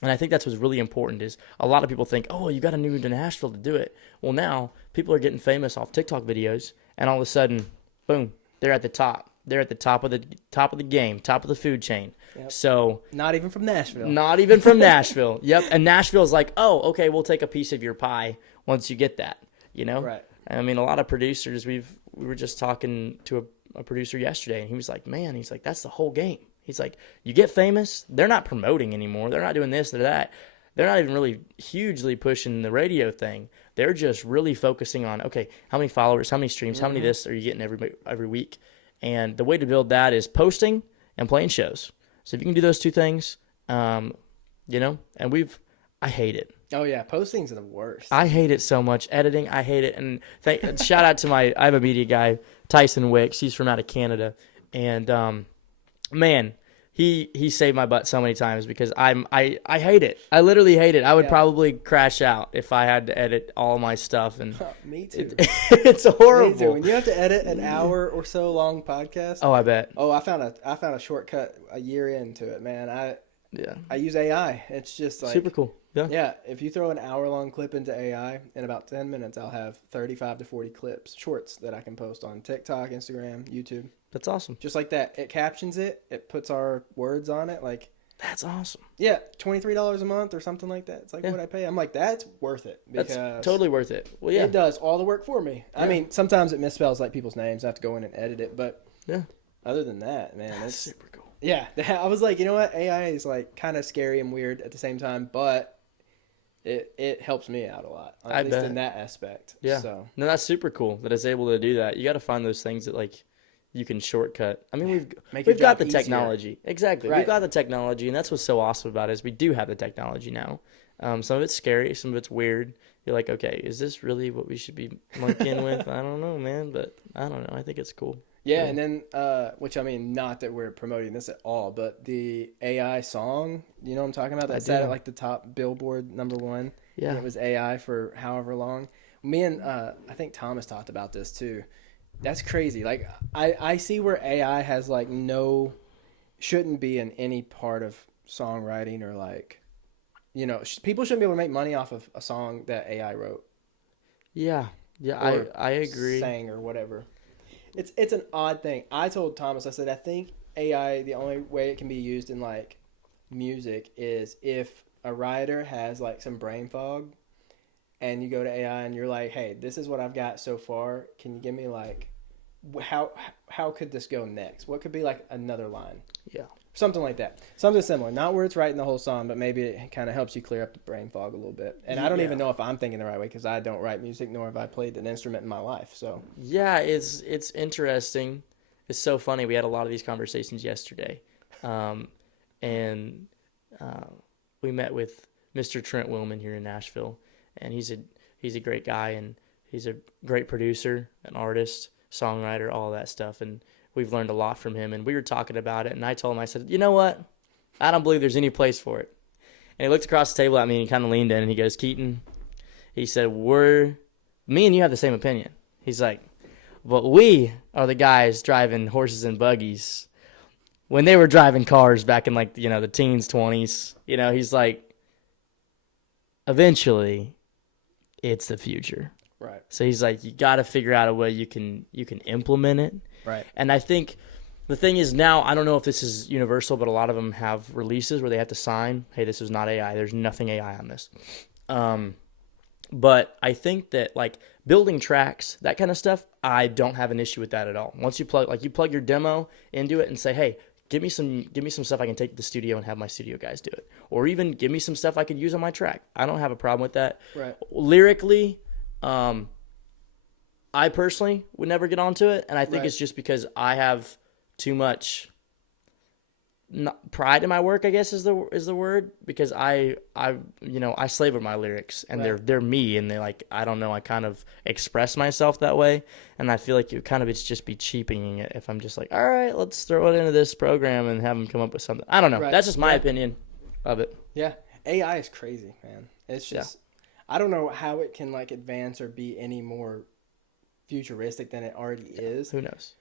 And I think that's what's really important is a lot of people think, oh, you got to move to Nashville to do it. Well, now people are getting famous off TikTok videos, and all of a sudden, boom, they're at the top. They're at the top of the game, top of the food chain. Yep. So not even from Nashville. Not even from Nashville. Yep. And Nashville's like, oh, okay, we'll take a piece of your pie once you get that. You know? Right. I mean, a lot of producers. We were just talking to a producer yesterday, and he was like, that's the whole game. He's like, you get famous, they're not promoting anymore. They're not doing this or that. They're not even really hugely pushing the radio thing. They're just really focusing on, okay, how many followers, how many streams, how many this are you getting every week? And the way to build that is posting and playing shows. So if you can do those two things, and I hate it. Oh yeah, posting's the worst. I hate it so much. Editing, I hate it. And shout out to I have a media guy, Tyson Wicks. He's from out of Canada, and man, he saved my butt so many times because I hate it. I literally hate it. I would probably crash out if I had to edit all my stuff. And me too. It's horrible. Me too. When you have to edit an hour or so long podcast. Oh, I bet. Oh, I found a shortcut a year into it, man. I use AI. It's just like super cool. Yeah, if you throw an hour-long clip into AI, in about 10 minutes, I'll have 35 to 40 clips, shorts that I can post on TikTok, Instagram, YouTube. That's awesome. Just like that. It captions it. It puts our words on it. Like, that's awesome. Yeah, $23 a month or something like that. It's like what I pay. I'm like, that's worth it. That's totally worth it. Well, yeah. It does all the work for me. Yeah. I mean, sometimes it misspells like people's names. I have to go in and edit it. But other than that, man, that's super cool. Yeah, I was like, you know what? AI is like kind of scary and weird at the same time, but it helps me out a lot, at least in that aspect. Yeah. So. No, that's super cool that it's able to do that. You got to find those things that like you can shortcut. I mean, we've got the technology. Exactly. Right. We've got the technology, and that's what's so awesome about it is we do have the technology now. Some of it's scary, some of it's weird. You're like, okay, is this really what we should be monkeying with? I don't know, man, but I don't know. I think it's cool. Yeah, and then, which I mean, not that we're promoting this at all, but the AI song, you know what I'm talking about? That sat at like the top Billboard #1. Yeah. And it was AI for however long. Me and I think Thomas talked about this too. That's crazy. Like, I see where AI has like shouldn't be in any part of songwriting or like, you know, people shouldn't be able to make money off of a song that AI wrote. Yeah. Yeah, I agree. Sang or whatever. It's an odd thing. I told Thomas, I said, I think AI, the only way it can be used in like music is if a writer has like some brain fog and you go to AI and you're like, hey, this is what I've got so far. Can you give me like, how could this go next? What could be like another line? Yeah. Something like that. Something similar. Not where it's writing the whole song, but maybe it kind of helps you clear up the brain fog a little bit. And I don't even know if I'm thinking the right way because I don't write music, nor have I played an instrument in my life. So yeah, it's interesting. It's so funny. We had a lot of these conversations yesterday. And we met with Mr. Trent Willman here in Nashville. And he's a great guy, and he's a great producer, an artist, songwriter, all that stuff. And we've learned a lot from him, and we were talking about it, and I told him, I said, you know what? I don't believe there's any place for it. And he looked across the table at me, and he kind of leaned in, and he goes, Keaton, he said, me and you have the same opinion. He's like, but we are the guys driving horses and buggies when they were driving cars back in like, you know, the teens, 20s. You know, he's like, eventually, it's the future. Right. So he's like, you got to figure out a way you can implement it. Right. And I think the thing is now, I don't know if this is universal, but a lot of them have releases where they have to sign, hey, this is not AI. There's nothing AI on this. But I think that like building tracks, that kind of stuff, I don't have an issue with that at all. Once you plug your demo into it and say, hey, give me some stuff I can take to the studio and have my studio guys do it. Or even give me some stuff I could use on my track. I don't have a problem with that. Right. Lyrically, I personally would never get onto it, and I think it's just because I have too much pride in my work, I guess is the word, because I slave over my lyrics, and they're me, and they like, I don't know, I kind of express myself that way, and I feel like it's just be cheapening it if I'm just like, all right, let's throw it into this program and have them come up with something. I don't know. Right. That's just my opinion of it. Yeah, AI is crazy, man. It's just I don't know how it can like advance or be any more futuristic than it already is. Who knows?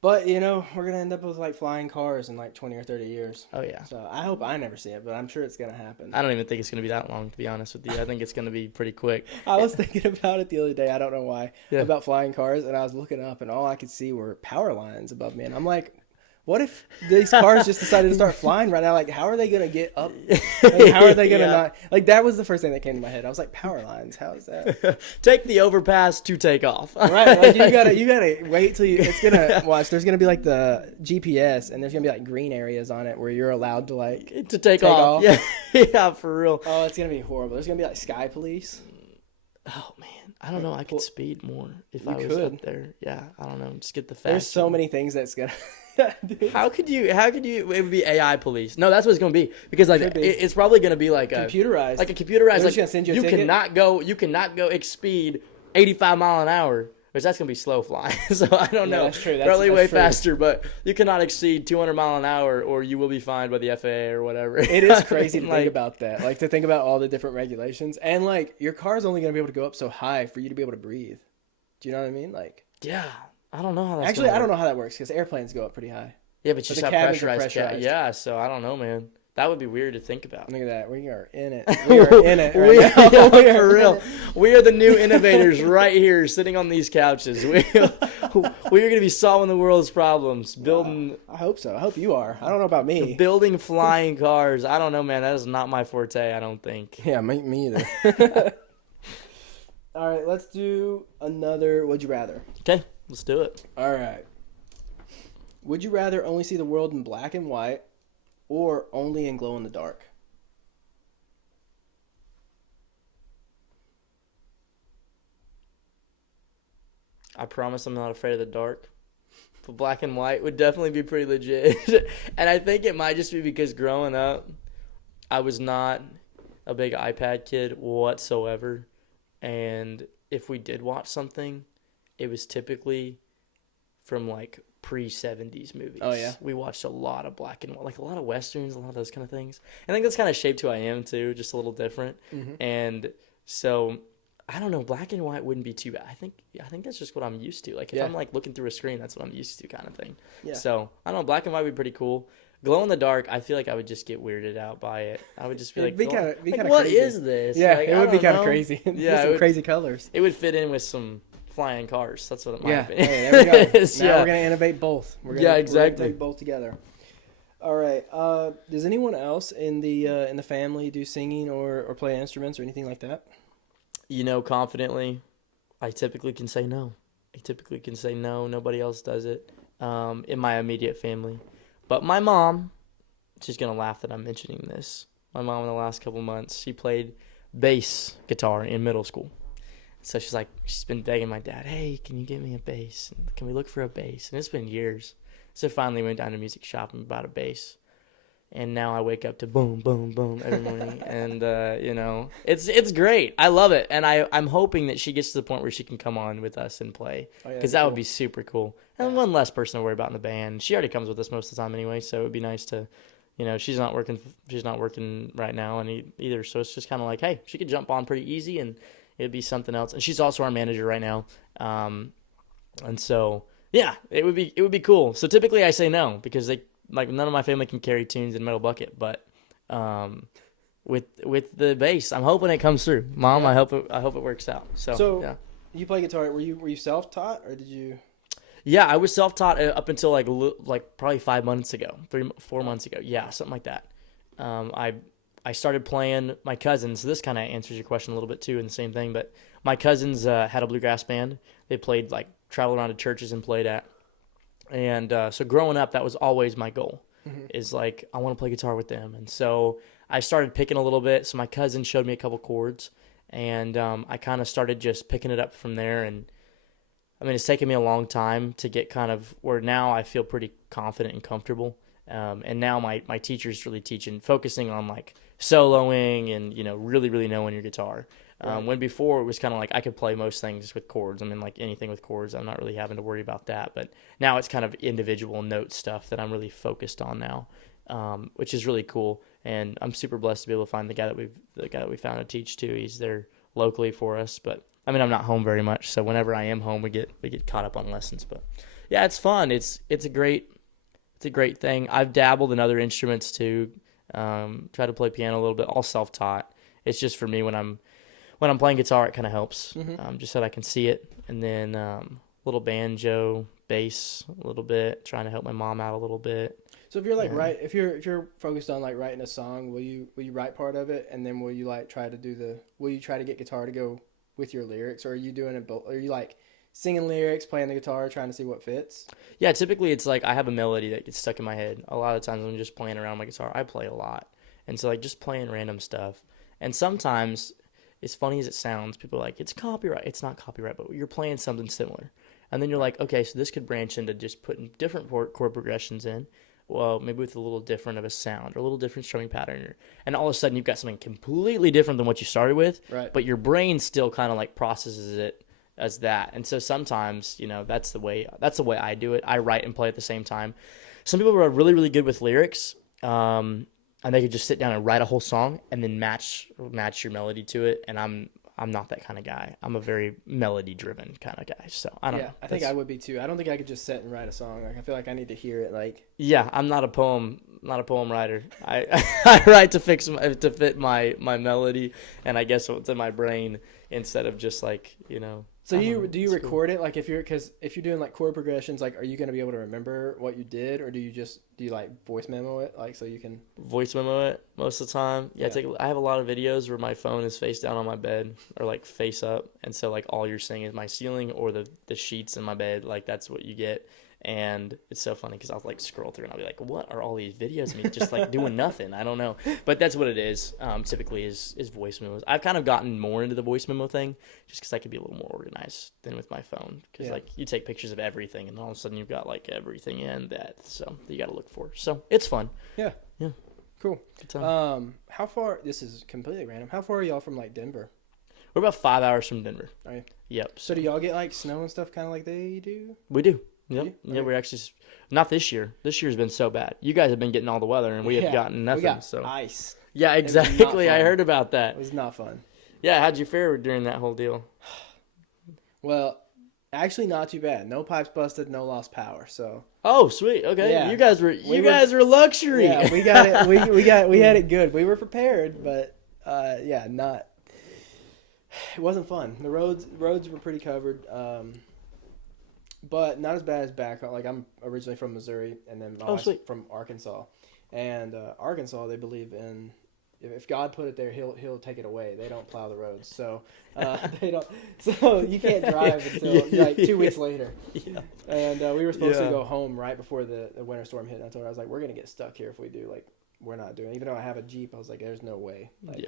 But, you know, we're going to end up with, like, flying cars in, like, 20 or 30 years. Oh, yeah. So I hope I never see it, but I'm sure it's going to happen. I don't even think it's going to be that long, to be honest with you. I think it's going to be pretty quick. I was thinking about it the other day. I don't know why. Yeah. About flying cars, and I was looking up, and all I could see were power lines above me. And I'm like, what if these cars just decided to start flying right now? Like, how are they going to get up? Like, how are they going to not? Like, that was the first thing that came to my head. I was like, power lines. How is that? Take the overpass to take off. Right. Like, you gotta wait till it's going to, watch, there's going to be, like, the GPS, and there's going to be, like, green areas on it where you're allowed to, like, to take off. Yeah. Yeah, for real. Oh, it's going to be horrible. There's going to be, like, sky police. Oh, man. I don't know. I could speed more if I was up there. Yeah, I don't know. Just get the fast. There's so many things that's going to... Dude. How could you? It would be AI police. No, that's what it's gonna be because like it's probably gonna be like computerized. Like a computerized. Like, gonna send you a you ticket? cannot go speed 85 mile an hour. Which that's gonna be slow flying, so I don't know. That's true. Probably way true. faster, but you cannot exceed 200 mile an hour, or you will be fined by the FAA or whatever. It is crazy to think about that. Like to think about all the different regulations, and like your car is only gonna be able to go up so high for you to be able to breathe. Do you know what I mean? Like, yeah, I don't know how that's actually I work. don't know how that works because airplanes go up pretty high. Yeah, but you the have cabins are pressurized. Yeah, so I don't know, man. That would be weird to think about. Look at that. We are in it. We are in it right now. Yeah, for real. We are the new innovators right here sitting on these couches. We are going to be solving the world's problems. Building. I hope so. I hope you are. I don't know about me. Building flying cars. I don't know, man. That is not my forte, I don't think. Yeah, me either. All right, let's do another Would You Rather. Okay, let's do it. All right. Would you rather only see the world in black and white or only in glow in the dark? I promise I'm not afraid of the dark. But black and white would definitely be pretty legit. And I think it might just be because growing up, I was not a big iPad kid whatsoever. And if we did watch something, it was typically from like pre-70s movies. Oh, yeah? We watched a lot of black and white, like a lot of Westerns, a lot of those kind of things. I think that's kind of shaped who I am too, just a little different. Mm-hmm. And so I don't know, black and white wouldn't be too bad. I think that's just what I'm used to. Like if I'm like looking through a screen, that's what I'm used to kind of thing. Yeah. So I don't know, black and white would be pretty cool. Glow in the dark, I feel like I would just get weirded out by it. I would just be like, what crazy. is this? Yeah, like, it would be kind of crazy. Yeah, some crazy colors. It would fit in with some flying cars. That's what it might be. Hey, there we go. Now we're going to innovate both. Exactly. We're gonna take both together. All right. Does anyone else in the family do singing or play instruments or anything like that? You know, confidently, I typically can say no. Nobody else does it in my immediate family. But my mom, she's going to laugh that I'm mentioning this. My mom in the last couple months, she played bass guitar in middle school. So she's been begging my dad, hey, can you get me a bass? Can we look for a bass? And it's been years. So finally went down to music shop and bought a bass. And now I wake up to boom, boom, boom every morning. And, it's great. I love it. And I'm hoping that she gets to the point where she can come on with us and play. Because that would be super cool. And one less person to worry about in the band. She already comes with us most of the time anyway. So it would be nice to, she's not working right now either. So it's just kind of like, hey, she could jump on pretty easy and it'd be something else. And she's also our manager right now. And so, yeah, it would be cool. So typically I say no because none of my family can carry tunes in Metal Bucket, but with the bass, I'm hoping it comes through. Mom, yeah. I hope it works out. So yeah. You play guitar. Were you self-taught or did you? Yeah, I was self-taught up until like probably 5 months ago, 4 months ago. Yeah, something like that. I started playing my cousins. So this kind of answers your question a little bit too, and the same thing. But my cousins had a bluegrass band. They played traveled around to churches and played at. And so growing up, that was always my goal. Mm-hmm. Is I want to play guitar with them. And so I started picking a little bit. So my cousin showed me a couple chords, and I kind of started just picking it up from there. And I mean, it's taken me a long time to get kind of where now I feel pretty confident and comfortable. And now my teacher's really focusing on soloing and, really, really knowing your guitar. Right. When before it was kind of I could play most things with chords. I mean, anything with chords, I'm not really having to worry about that. But now it's kind of individual note stuff that I'm really focused on now, which is really cool. And I'm super blessed to be able to find the guy that we found to teach too. He's there locally for us. But I mean, I'm not home very much, so whenever I am home, we get caught up on lessons. But yeah, it's fun. It's a great thing. I've dabbled in other instruments too. Try to play piano a little bit, all self-taught. It's just for me when I'm playing guitar, it kind of helps, just so that I can see it. And then little banjo, bass a little bit, trying to help my mom out a little bit. So if you're if you're focused on writing a song, will you write part of it, and then will you try to get guitar to go with your lyrics, or are you doing it both? Are you singing lyrics, playing the guitar, trying to see what fits? Yeah, typically it's I have a melody that gets stuck in my head. A lot of times when I'm just playing around my guitar, I play a lot, and so just playing random stuff. And sometimes, as funny as it sounds, people are it's copyright. It's not copyright, but you're playing something similar. And then you're like, okay, so this could branch into just putting different chord progressions in. Well, maybe with a little different of a sound or a little different strumming pattern. And all of a sudden you've got something completely different than what you started with. Right. But your brain still kind of like processes it as that. And so sometimes, you know, that's the way I do it. I write and play at the same time. Some people are really, really good with lyrics. And they could just sit down and write a whole song and then match your melody to it. And I'm not that kind of guy. I'm a very melody-driven kind of guy. So I don't know. I think I would be too. I don't think I could just sit and write a song. Like I feel like I need to hear it. Like I'm not a poem writer. I write to fit my melody and I guess what's in my brain instead of just like, you know. So do you record it like if you're doing like chord progressions, like are you gonna be able to remember what you did, or do you like voice memo it like so you can voice memo it most of the time? Yeah. I have a lot of videos where my phone is face down on my bed or like face up, and so like all you're seeing is my ceiling or the sheets in my bed. Like that's what you get. And it's so funny because I'll like scroll through and I'll be like, what are all these videos of me just like doing nothing? I don't know. But that's what it is. Typically is voice memos. I've kind of gotten more into the voice memo thing just because I could be a little more organized than with my phone. Because like you take pictures of everything and all of a sudden you've got like everything in that. So you got to look for. So it's fun. Yeah. Yeah. Cool. Good time. How far, this is completely random. How far are y'all from like Denver? We're about 5 hours from Denver. Are you? Yep. So do y'all get like snow and stuff kind of like they do? We do. Yep. Okay. Yeah, we're actually not this year. This year's been so bad. You guys have been getting all the weather, and we have gotten nothing. We got so ice. Yeah, exactly. I heard about that. It was not fun. Yeah, how'd you fare during that whole deal? Well, actually, not too bad. No pipes busted, no lost power. So. Oh, sweet. Okay, yeah. you guys were luxury. Yeah, we got it. We had it good. We were prepared, but not. It wasn't fun. The roads were pretty covered. But not as bad as back home. Like I'm originally from Missouri, and then my wife's from Arkansas. And Arkansas, they believe in if God put it there, He'll take it away. They don't plow the roads, so they don't. So you can't drive until like 2 weeks later. Yeah. And we were supposed to go home right before the winter storm hit. And I told her, I was like, we're gonna get stuck here if we do. Like we're not doing. Even though I have a Jeep, I was like, there's no way. Like,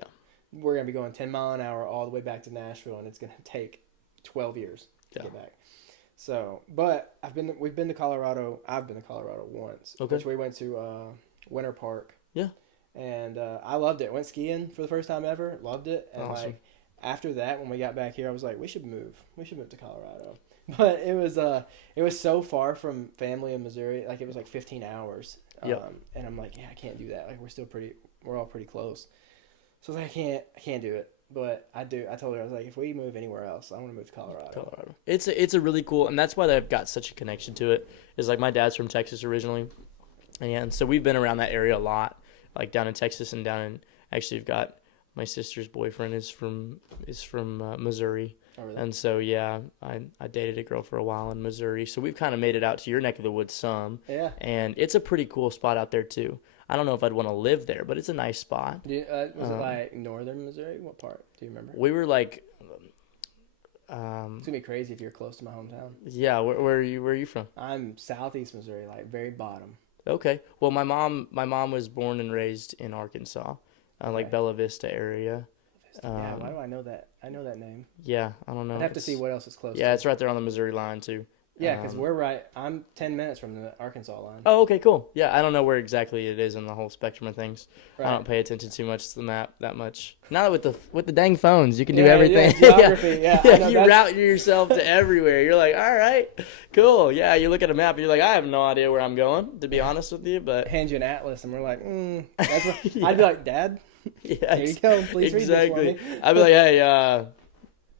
we're gonna be going 10 mile an hour all the way back to Nashville, and it's gonna take 12 years to get back. So, but we've been to Colorado. I've been to Colorado once. Okay. Which we went to Winter Park. Yeah. And I loved it. Went skiing for the first time ever. Loved it. And awesome. like after that, when we got back here, I was like, we should move. We should move to Colorado. But it was so far from family in Missouri. Like it was like 15 hours. And I'm like, I can't do that. Like we're all pretty close. So I was like, I can't do it. But I do. I told her, I was like, if we move anywhere else, I want to move to Colorado. It's a really cool, and that's why they've got such a connection to it. Is like my dad's from Texas originally, and so we've been around that area a lot, like down in Texas and down in. Actually, we've got my sister's boyfriend is from Missouri, and so I dated a girl for a while in Missouri, so we've kind of made it out to your neck of the woods some. Yeah, and it's a pretty cool spot out there too. I don't know if I'd want to live there, but it's a nice spot. Was it like northern Missouri? What part? Do you remember? We were like... it's going to be crazy if you're close to my hometown. Yeah, where are you from? I'm southeast Missouri, like very bottom. Okay. Well, my mom was born and raised in Arkansas, like Bella Vista area. Yeah, why do I know that? I know that name. Yeah, I don't know. I'd have to see what else is close to. Yeah, it's right there on the Missouri line, too. Yeah, because we're right. I'm 10 minutes from the Arkansas line. Oh, okay, cool. Yeah, I don't know where exactly it is in the whole spectrum of things. Right. I don't pay attention too much to the map that much. Now with the dang phones, you can do everything. Yeah, geography. Yeah, you route yourself to everywhere. You're like, all right, cool. Yeah, you look at a map and you're like, I have no idea where I'm going, to be honest with you. But hand you an atlas, and we're like, that's what... I'd be like, Dad, yeah, here you go. Please read this for me. I'd be like, hey,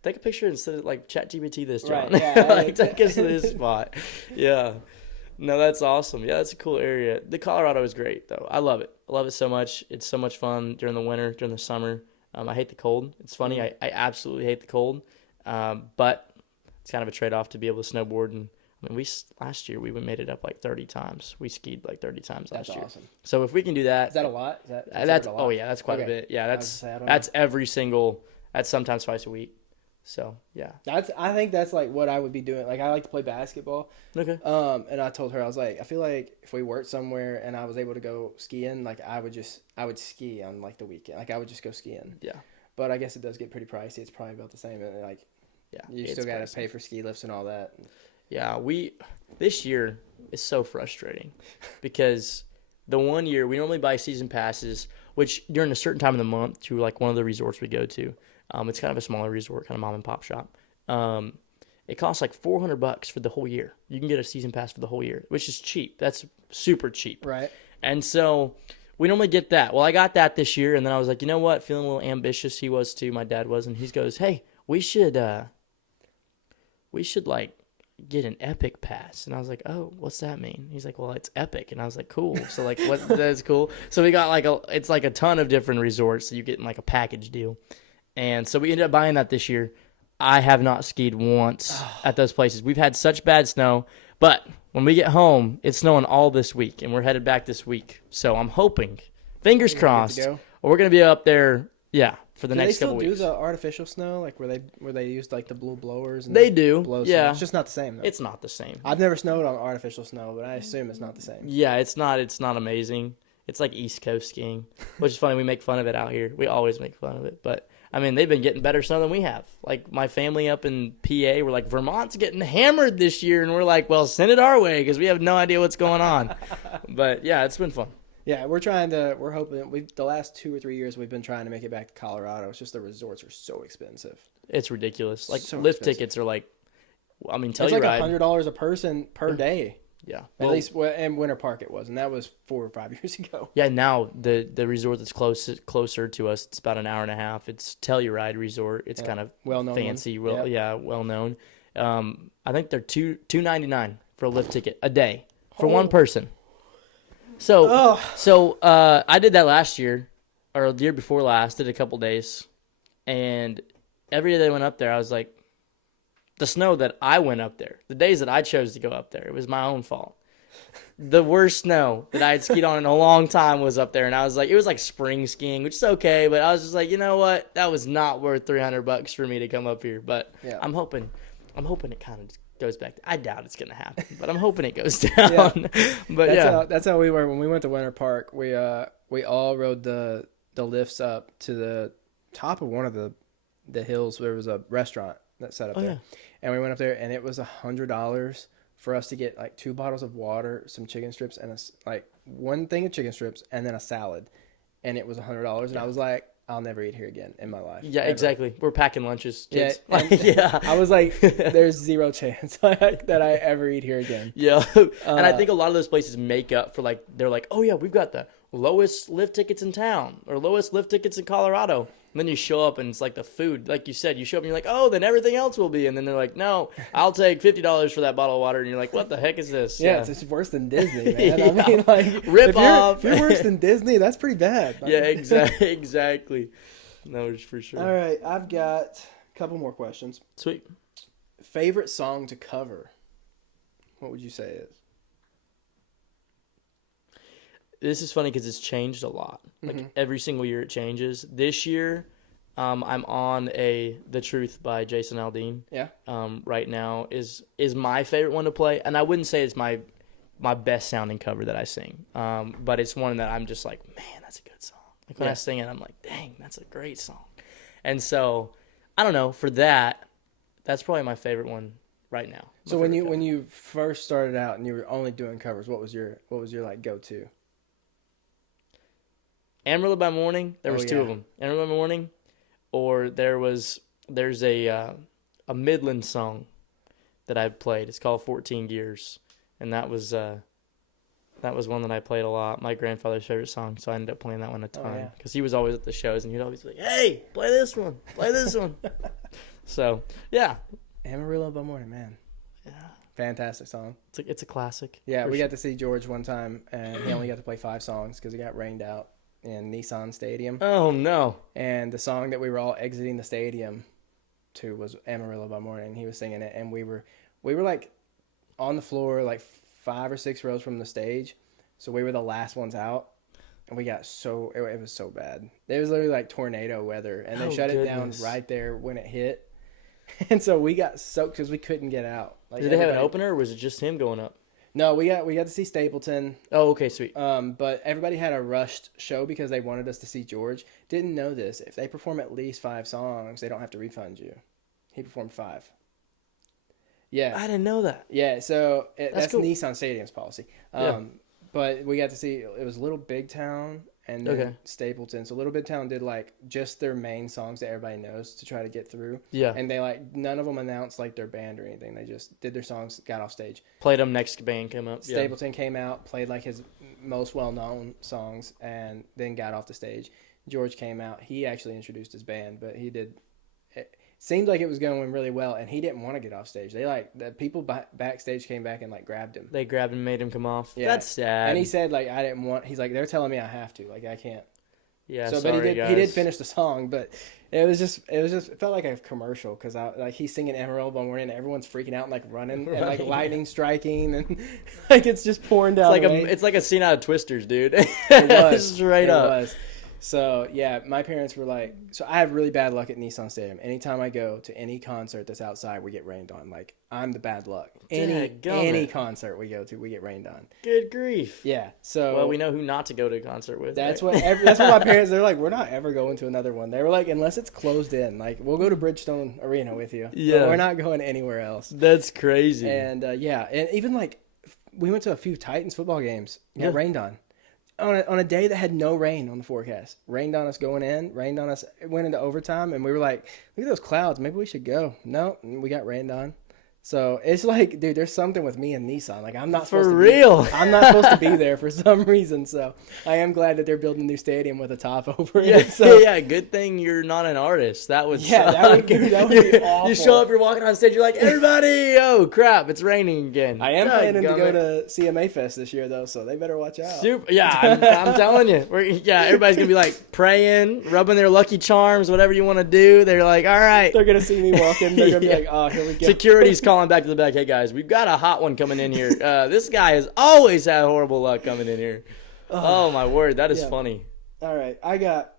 take a picture instead of like ChatGPT this, John. Right, yeah, like take us to this spot. Yeah. No, that's awesome. Yeah, that's a cool area. The Colorado is great though. I love it. I love it so much. It's so much fun during the winter, during the summer. I hate the cold. It's funny. I absolutely hate the cold. But it's kind of a trade-off to be able to snowboard. And I mean, last year we made it up like 30 times. We skied like 30 times last year. That's awesome. So if we can do that. Is that a lot? That's a lot? Oh yeah, that's quite a bit. Yeah, that's every single. That's sometimes twice a week. So yeah, I think that's like what I would be doing. Like I like to play basketball. Okay. And I told her, I was like, I feel like if we worked somewhere and I was able to go skiing, like I would ski on like the weekend. Like I would just go skiing. Yeah. But I guess it does get pretty pricey. It's probably about the same. And like, you still got to pay for ski lifts and all that. Yeah, this year is so frustrating because the one year we normally buy season passes, which during a certain time of the month to like one of the resorts we go to. It's kind of a smaller resort, kind of mom and pop shop. It costs like $400 for the whole year. You can get a season pass for the whole year, which is cheap. That's super cheap. Right. And so we normally get that. Well, I got that this year, and then I was like, you know what? Feeling a little ambitious. He was too. My dad was, and he goes, "Hey, we should like get an epic pass." And I was like, "Oh, what's that mean?" He's like, "Well, it's epic." And I was like, "Cool." So like, what? That's cool. So we got like it's like a ton of different resorts. So you get like a package deal. And so we ended up buying that this year. I have not skied once at those places. We've had such bad snow, but when we get home, it's snowing all this week, and we're headed back this week. So I'm hoping, fingers crossed, we're going to be up there, for the next couple weeks. Do they still do the artificial snow, like where they used like the blue blowers? And they do, yeah. Snow? It's just not the same, though. It's not the same. I've never snowed on artificial snow, but I assume it's not the same. Yeah, it's not amazing. It's like East Coast skiing, which is funny. We make fun of it out here. We always make fun of it, but I mean, they've been getting better snow than we have. Like, my family up in PA were like, Vermont's getting hammered this year. And we're like, well, send it our way because we have no idea what's going on. But, yeah, it's been fun. Yeah, we're hoping, the last 2 or 3 years we've been trying to make it back to Colorado. It's just the resorts are so expensive. It's ridiculous. Like, so lift expensive. Tickets are like, I mean, it's like $100 a person per day. Yeah. At least in Winter Park it was, and that was 4 or 5 years ago. Yeah, now the resort that's closer to us, it's about an hour and a half. It's Telluride Resort. It's kind of well-known fancy, well-known. I think they're $299 for a lift ticket a day for one person. So I did that last year, or the year before last, did a couple days, and every day I went up there, I was like, the snow that I went up there, the days that I chose to go up there, it was my own fault. The worst snow that I had skied on in a long time was up there, and I was like, it was like spring skiing, which is okay, but I was just like, you know what? That was not worth $300 for me to come up here. But yeah. I'm hoping it kind of goes back. I doubt it's gonna happen, but I'm hoping it goes down. But that's how we were when we went to Winter Park. We all rode the lifts up to the top of one of the hills. There was a restaurant that set up there. Yeah. And we went up there, and it was $100 for us to get like 2 bottles of water, some chicken strips, and one thing of chicken strips, and then a salad. And it was $100. And I was like, I'll never eat here again in my life. Yeah, ever. Exactly. We're packing lunches, kids. Yeah, I was like, there's zero chance that I ever eat here again. Yeah. And I think a lot of those places make up for they're like, oh yeah, we've got the lowest lift tickets in town or lowest lift tickets in Colorado. And then you show up and it's like the food, like you said, you show up and you're like, oh, then everything else will be. And then they're like, no, I'll take $50 for that bottle of water. And you're like, what the heck is this? Yeah. It's worse than Disney, man. Yeah. I mean, like, rip off. If you're worse than Disney, that's pretty bad. Yeah, exactly. No, for sure. All right. I've got a couple more questions. Sweet. Favorite song to cover? What would you say it is? This is funny because it's changed a lot. Like every single year it changes. This year, I'm on The Truth by Jason Aldean. Yeah. Right now is my favorite one to play, and I wouldn't say it's my best sounding cover that I sing. But it's one that I'm just like, man, that's a good song. Like when I sing it, I'm like, dang, that's a great song. And so, I don't know, for that, that's probably my favorite one right now. So when you first started out and you were only doing covers, what was your like go-to? Amarillo by Morning, there was 2 of them. Amarillo by Morning, or there's a Midland song that I played. It's called 14 Gears, and that was one that I played a lot. My grandfather's favorite song, so I ended up playing that one a ton because he was always at the shows and he'd always be like, "Hey, play this one, play this one." So yeah, Amarillo by Morning, man. Yeah, fantastic song. It's a classic. Yeah, we got to see George one time, and he only got to play 5 songs because it got rained out in Nissan Stadium. Oh no! And the song that we were all exiting the stadium to was Amarillo by Morning. He was singing it, and we were like on the floor, like 5 or 6 rows from the stage, so we were the last ones out, and we got it was so bad. It was literally like tornado weather, and they shut it down right there when it hit, and so we got soaked because we couldn't get out. Like, did they have an opener, or was it just him going up? No, we got to see Stapleton. Oh, okay, sweet. But everybody had a rushed show because they wanted us to see George. Didn't know this. If they perform at least 5 songs, they don't have to refund you. He performed 5. Yeah. I didn't know that. Yeah, so that's cool. Nissan Stadium's policy. But we got to see, it was Little Big Town and then Stapleton. So Little Big Town did like just their main songs that everybody knows to try to get through. Yeah. And they like, none of them announced like their band or anything. They just did their songs, got off stage. Played them next band came up. Stapleton came out, played like his most well-known songs, and then got off the stage. George came out. He actually introduced his band, but he did. It seemed like it was going really well, and he didn't want to get off stage. They like the people backstage came back and like grabbed him. They grabbed him, and made him come off. Yeah. That's sad. And he said like I didn't want. He's like they're telling me I have to. Like I can't. Yeah. So, sorry, but he did. guys. He did finish the song, but it felt like a commercial because like he's singing Emerald One Morning and everyone's freaking out and like running and like lightning striking and like it's just pouring down. It's like a scene out of Twisters, dude. It was straight up. It was. So yeah, my parents were like, so I have really bad luck at Nissan Stadium. Anytime I go to any concert that's outside, we get rained on. Like I'm the bad luck. Any concert we go to, we get rained on. Good grief. Yeah. So well, we know who not to go to a concert with. That's right? That's what my parents. They're like, we're not ever going to another one. They were like, unless it's closed in. Like we'll go to Bridgestone Arena with you. Yeah. But we're not going anywhere else. That's crazy. And and even like we went to a few Titans football games. Got rained on. On a day that had no rain on the forecast. Rained on us going in, rained on us, went into overtime, and we were like, look at those clouds, maybe we should go. No, we got rained on. So it's like, dude, there's something with me and Nissan. Like I'm not supposed to be there for some reason. So I am glad that they're building a new stadium with a top over it. Yeah, so, yeah, good thing you're not an artist. That would suck. that would be awful. You show up, you're walking on stage, you're like, everybody, oh crap, it's raining again. I am planning to go to CMA Fest this year though, so they better watch out. I'm telling you. Everybody's gonna be like praying, rubbing their lucky charms, whatever you want to do. They're like, all right. They're gonna see me walking. They're gonna be like, oh, here we go. Security's calling back to the back. Hey guys, we've got a hot one coming in here. This guy has always had horrible luck coming in here. Oh my word, that is funny. All right, I got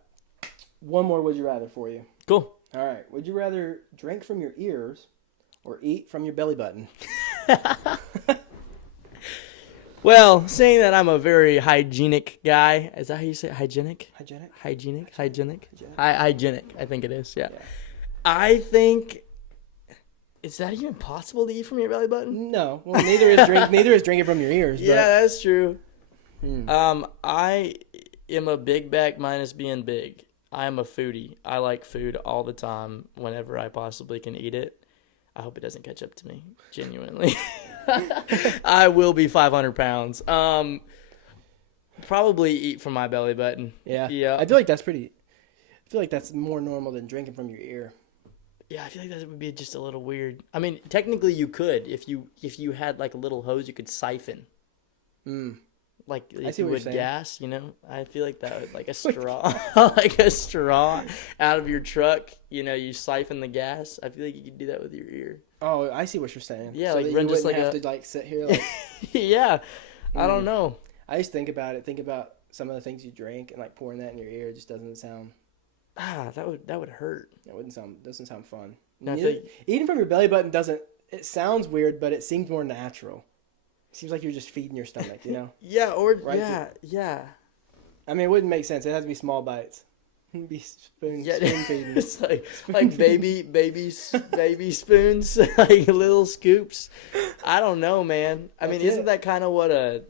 one more would you rather for you. Cool. All right, would you rather drink from your ears or eat from your belly button? Well, saying that I'm a very hygienic guy, is that how you say it? Hygienic? Hygienic. I think it is. Yeah. I think. Is that even possible to eat from your belly button? No. Well, neither is drinking from your ears. But... Yeah, that's true. I am a big back minus being big. I am a foodie. I like food all the time whenever I possibly can eat it. I hope it doesn't catch up to me. Genuinely. I will be 500 pounds. Probably eat from my belly button. Yeah. I feel like that's more normal than drinking from your ear. Yeah, I feel like that would be just a little weird. I mean, technically you could if you had like a little hose you could siphon. Like if you would gas, you know. I feel like that would like a straw, like a straw out of your truck. You know, you siphon the gas. I feel like you could do that with your ear. Oh, I see what you're saying. Yeah, so like that run you just wouldn't like have to like sit here. Like... Yeah, I don't know. I just think about it. Think about some of the things you drink and like pouring that in your ear. It just doesn't sound. That would hurt. It doesn't sound fun. No, eating from your belly button doesn't. It sounds weird, but it seems more natural. It seems like you're just feeding your stomach, you know. Yeah, yeah. I mean, it wouldn't make sense. It has to be small bites. Be spoon feeding. It's like baby spoons, like little scoops. I don't know, man. I mean, isn't that kind of what a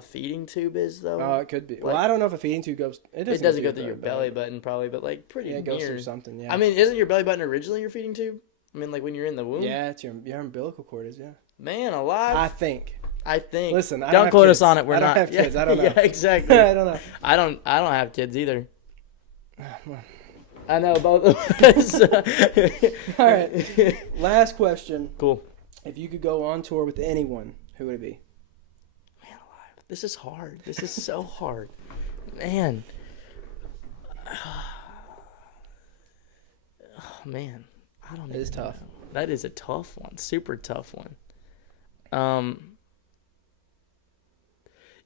feeding tube is, though? Oh, it could be. Well, I don't know if a feeding tube goes. It doesn't go through your belly button, probably, but like pretty near. It goes through something. Yeah. I mean, isn't your belly button originally your feeding tube? I mean, like when you're in the womb. Yeah, it's your umbilical cord is. Yeah. Man alive. I think. Listen, don't quote us on it. We're not. I don't have kids. I don't know. Yeah, exactly. I don't know. I don't have kids either. I know both of us. All right. Last question. Cool. If you could go on tour with anyone, who would it be? Man alive. This is hard. This is so hard. Man. Oh, man. I don't know. It is tough. That is a tough one. Super tough one.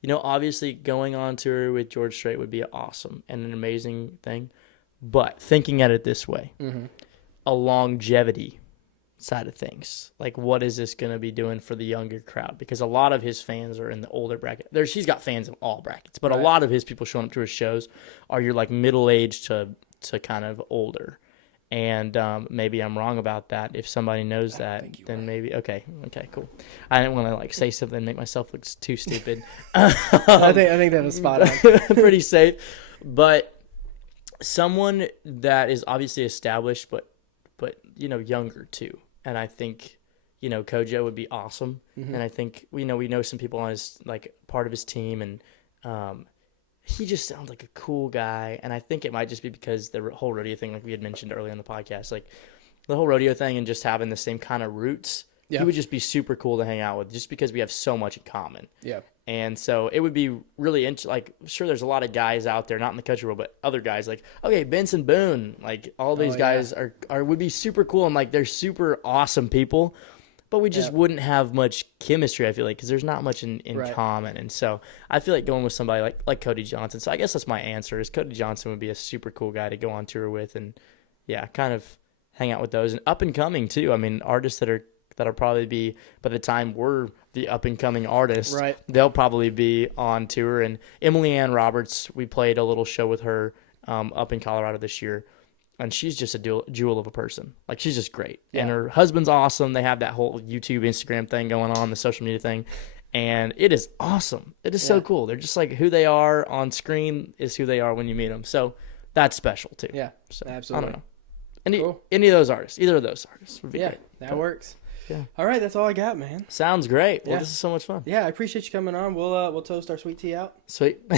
You know, obviously going on tour with George Strait would be awesome and an amazing thing. But thinking at it this way, a longevity side of things, like what is this going to be doing for the younger crowd? Because a lot of his fans are in the older bracket. He's got fans of all brackets, but a lot of his people showing up to his shows are your like middle-aged to kind of older. And maybe I'm wrong about that. If somebody knows that, then maybe okay, cool. I didn't want to like say something and make myself look too stupid. I think that was spot on. Pretty safe, but someone that is obviously established, but younger too. And I think Kojo would be awesome. Mm-hmm. And I think we know some people on his like part of his team, and he just sounds like a cool guy. And I think it might just be because the whole rodeo thing, like we had mentioned earlier in the podcast, like the whole rodeo thing and just having the same kind of roots, he would just be super cool to hang out with just because we have so much in common. Yeah. And so it would be really interesting. Like, sure, there's a lot of guys out there, not in the country world, but other guys like, okay, Benson Boone, like all these guys would be super cool. And like, they're super awesome people. But we just wouldn't have much chemistry, I feel like, because there's not much in common. And so I feel like going with somebody like Cody Johnson. So I guess that's my answer is Cody Johnson would be a super cool guy to go on tour with and, kind of hang out with those. And up and coming, too. I mean, artists that'll probably be, by the time we're the up and coming artists, they'll probably be on tour. And Emily Ann Roberts, we played a little show with her up in Colorado this year. And she's just a jewel of a person. Like, she's just great. Yeah. And her husband's awesome. They have that whole YouTube, Instagram thing going on, the social media thing. And it is awesome. It is so cool. They're just like who they are on screen is who they are when you meet them. So that's special, too. Yeah, so, absolutely. I don't know. Any of those artists, either of those artists would be great. That works. Yeah. All right, that's all I got, man. Sounds great. Well, this is so much fun. Yeah, I appreciate you coming on. We'll toast our sweet tea out. Sweet.